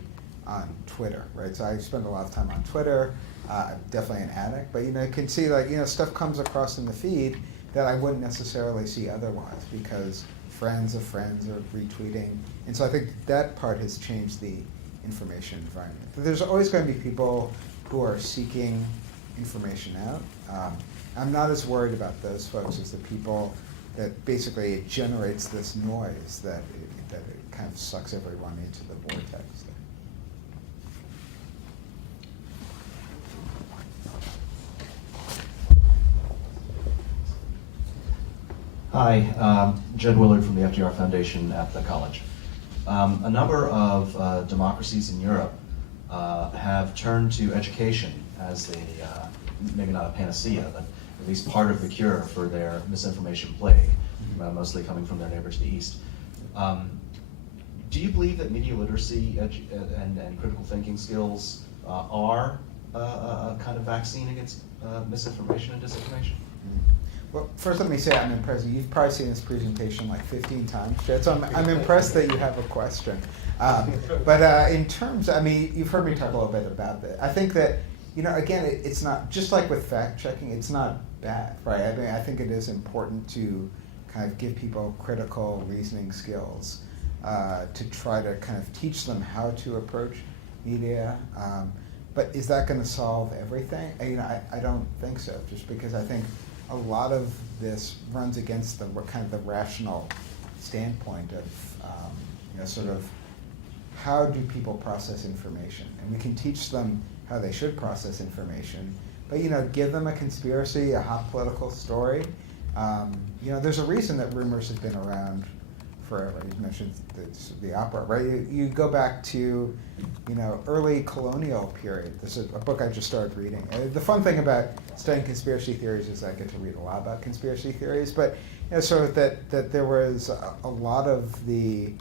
on Twitter, right? So I spend a lot of time on Twitter. I'm definitely an addict, but you can see stuff comes across in the feed that I wouldn't necessarily see otherwise, because friends of friends are retweeting. And so I think that part has changed the information environment. But there's always going to be people who are seeking information out. I'm not as worried about those folks as the people that basically it generates this noise that it kind of sucks everyone into the vortex. Hi, Jed Willard from the FDR Foundation at the college. A number of democracies in Europe have turned to education as maybe not a panacea, but at least part of the cure for their misinformation plague. mostly coming from their neighbors to the east. Do you believe that media literacy and critical thinking skills are a kind of vaccine against misinformation and disinformation? Well, first let me say I'm impressed. You've probably seen this presentation like 15 times, Jed, so I'm impressed that you have a question. But in terms, I mean, you've heard me talk a little bit about that. I think that, you know, again, it's not, just like with fact checking, it's not bad, right? I mean, I think it is important to kind of give people critical reasoning skills to try to kind of teach them how to approach media. But is that going to solve everything? You know, I don't think so, just because I think a lot of this runs against the kind of the rational standpoint of, you know, sort of how do people process information? And we can teach them how they should process information, but, you know, give them a conspiracy, a hot political story. You know, there's a reason that rumors have been around forever. You mentioned the opera, right? You go back to, you know, early colonial period. This is a book I just started reading. The fun thing about studying conspiracy theories is I get to read a lot about conspiracy theories, but, you know, sort of that there was a lot of the,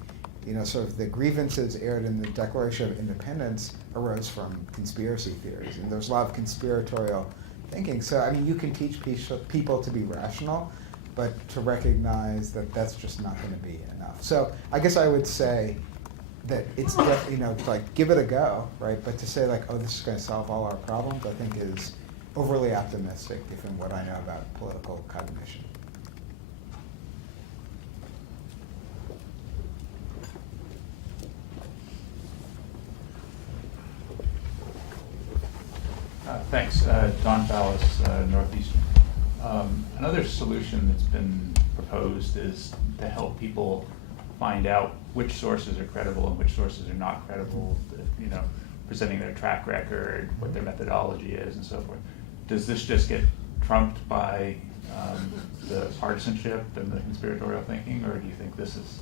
you know, sort of the grievances aired in the Declaration of Independence arose from conspiracy theories, and there's a lot of conspiratorial thinking. So, I mean, you can teach people to be rational, but to recognize that that's just not going to be enough. So I guess I would say that it's definitely, you know, like, give it a go, right? But to say like, oh, this is going to solve all our problems, I think is overly optimistic given what I know about political cognition. Thanks. Don Fallis, Northeastern. Another solution that's been proposed is to help people find out which sources are credible and which sources are not credible, you know, presenting their track record, what their methodology is, and so forth. Does this just get trumped by the partisanship and the conspiratorial thinking, or do you think this has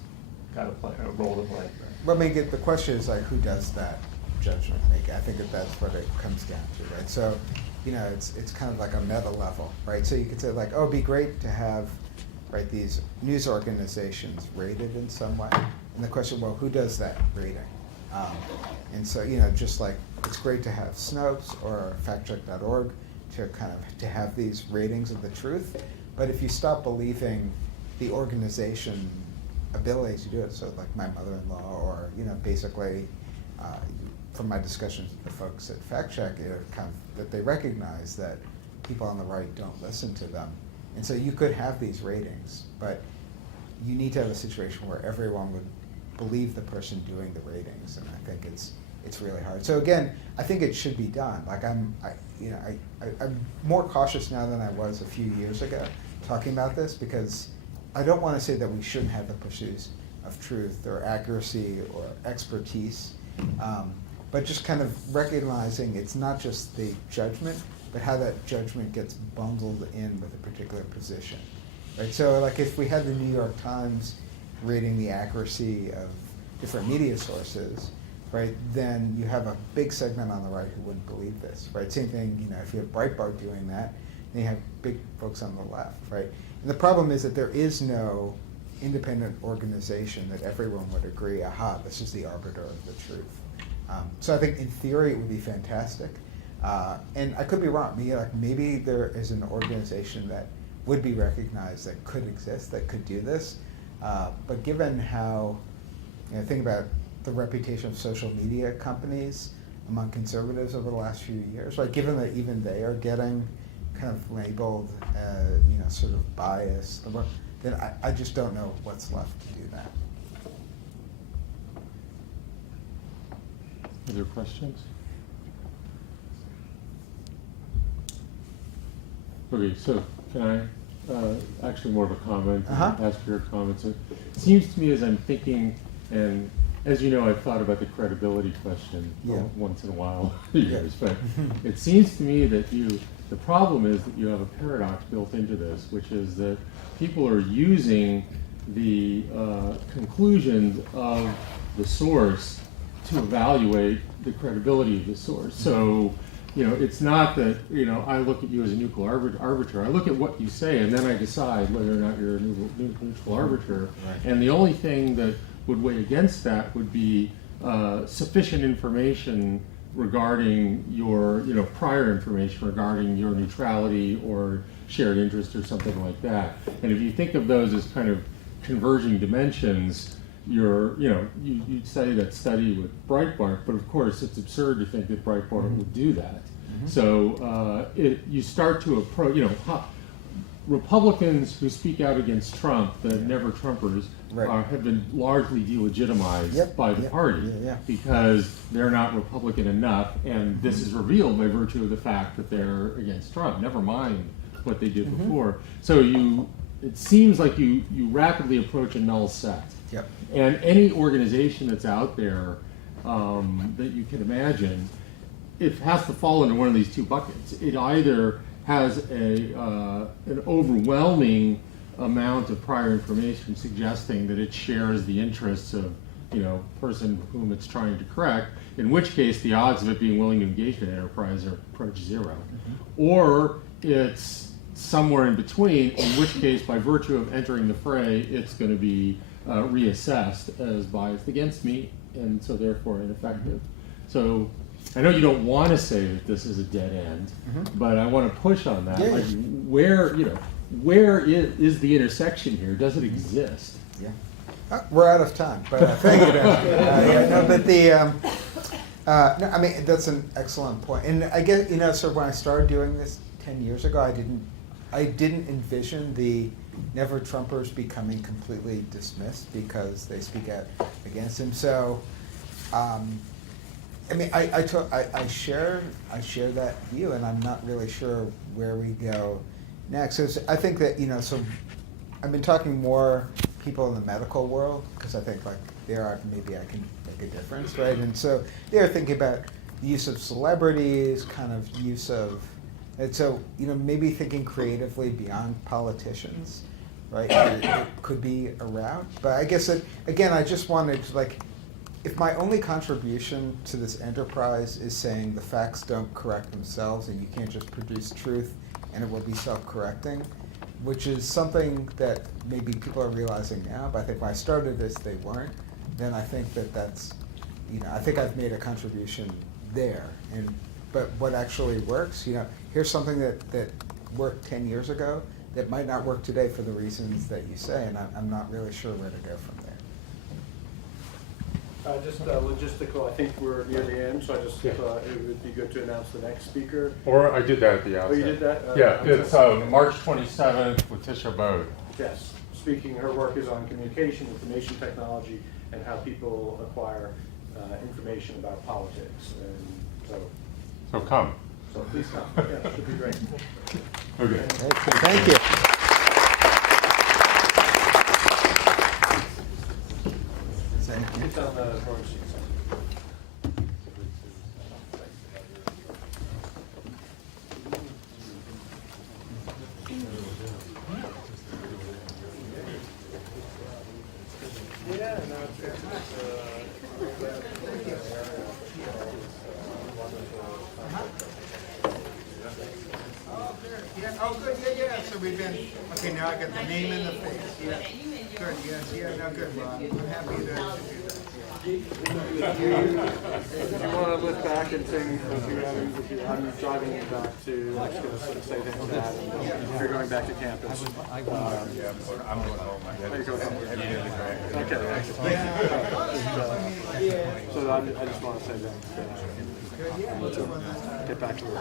got a role to play? Well, maybe the question is like, who does that judgment making? I think that's what it comes down to, right? So, you know, it's kind of like a meta level, right? So you could say like, oh, it'd be great to have, right, these news organizations rated in some way. And the question, well, who does that rating? And so, you know, just like it's great to have Snopes or factcheck.org to kind of to have these ratings of the truth. But if you stop believing the organization ability to do it, so like my mother-in-law, or, you know, basically from my discussions with the folks at FactCheck, kind of that they recognize that people on the right don't listen to them. And so you could have these ratings, but you need to have a situation where everyone would believe the person doing the ratings, and I think it's really hard. So again, I think it should be done. Like I'm more cautious now than I was a few years ago talking about this, because I don't want to say that we shouldn't have the pursuits of truth or accuracy or expertise, but just kind of recognizing it's not just the judgment, but how that judgment gets bundled in with a particular position, right? So like if we had the New York Times rating the accuracy of different media sources, right, then you have a big segment on the right who wouldn't believe this, right? Same thing, you know, if you have Breitbart doing that, then you have big folks on the left, right? And the problem is that there is no independent organization that everyone would agree, aha, this is the arbiter of the truth. So I think in theory it would be fantastic. And I could be wrong. Maybe there is an organization that would be recognized that could exist, that could do this. But given how, you know, think about the reputation of social media companies among conservatives over the last few years, right? Given that even they are getting kind of labeled, you know, sort of biased, then I just don't know what's left to do that. Other questions? Okay, so can I, actually more of a comment, ask your comments. It seems to me as I'm thinking, and as you know, I've thought about the credibility question once in a while, but it seems to me that the problem is that you have a paradox built into this, which is that people are using the conclusions of the source to evaluate the credibility of the source. So it's not that, I look at you as a neutral arbiter. I look at what you say, and then I decide whether or not you're a neutral arbiter. Right. And the only thing that would weigh against that would be sufficient information regarding your, prior information regarding your neutrality or shared interest or something like that. And if you think of those as kind of converging dimensions, you'd say that study with Breitbart, but of course it's absurd to think that Breitbart would do that. So you start to approach, Republicans who speak out against Trump, the never Trumpers, Right. have been largely delegitimized by the party because they're not Republican enough, and this is revealed by virtue of the fact that they're against Trump, never mind what they did before. So it seems like you rapidly approach a null set. Yep. And any organization that's out there that you can imagine, it has to fall into one of these two buckets. It either has an overwhelming amount of prior information suggesting that it shares the interests of person whom it's trying to correct, in which case the odds of it being willing to engage in enterprise are approach zero. Or it's somewhere in between, in which case by virtue of entering the fray, it's going to be reassessed as biased against me, and so therefore ineffective. So I know you don't want to say that this is a dead end, but I want to push on that. Yeah. Like, where is the intersection here? Does it exist? Yeah. We're out of time, but thank you. No, I mean, that's an excellent point. And I guess, so when I started doing this 10 years ago, I didn't envision the never Trumpers becoming completely dismissed because they speak out against him. So, I mean, I share that view, and I'm not really sure where we go next. So I think that, so I've been talking more people in the medical world because I think maybe I can make a difference, right? And so they're thinking about the use of celebrities, kind of use of, and so maybe thinking creatively beyond politicians, right? It could be a route, but I guess again, I just wanted to if my only contribution to this enterprise is saying the facts don't correct themselves and you can't just produce truth and it will be self-correcting, which is something that maybe people are realizing now, but I think when I started this, they weren't, then I think that's, I think I've made a contribution there. But what actually works, here's something that worked 10 years ago that might not work today for the reasons that you say, and I'm not really sure where to go from there. Just logistical, I think we're near the end, so I just thought it would be good to announce the next speaker. Or I did that at the outset. Oh, you did that? Yeah, it's March 27th with Tisha Bode. Yes, speaking, her work is on communication, information technology, and how people acquire information about politics. And So come. so please come. Yeah, should be great. Okay. Thank you. It's on the drawing sheet. Yeah, no, Oh, good, yeah. So we've been, okay, now I got the name and the face. Yeah. Good, yes, no, good. Well, I'm happy to do that. Do you want to look back and sing? I'm driving you back to, I was going to sort of say thanks to that. If you're going back to campus. I'm going home. There you go. Okay. So I just want to say thanks. Get back to work.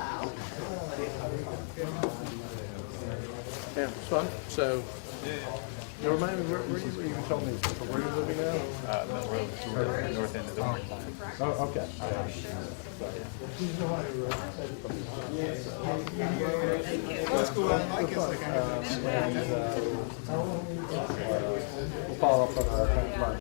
Yeah, it's fun. So, remind me, where you told me, where are you living now? North end of the Orange Line. Oh, okay. That's cool, I like it. We'll follow up on our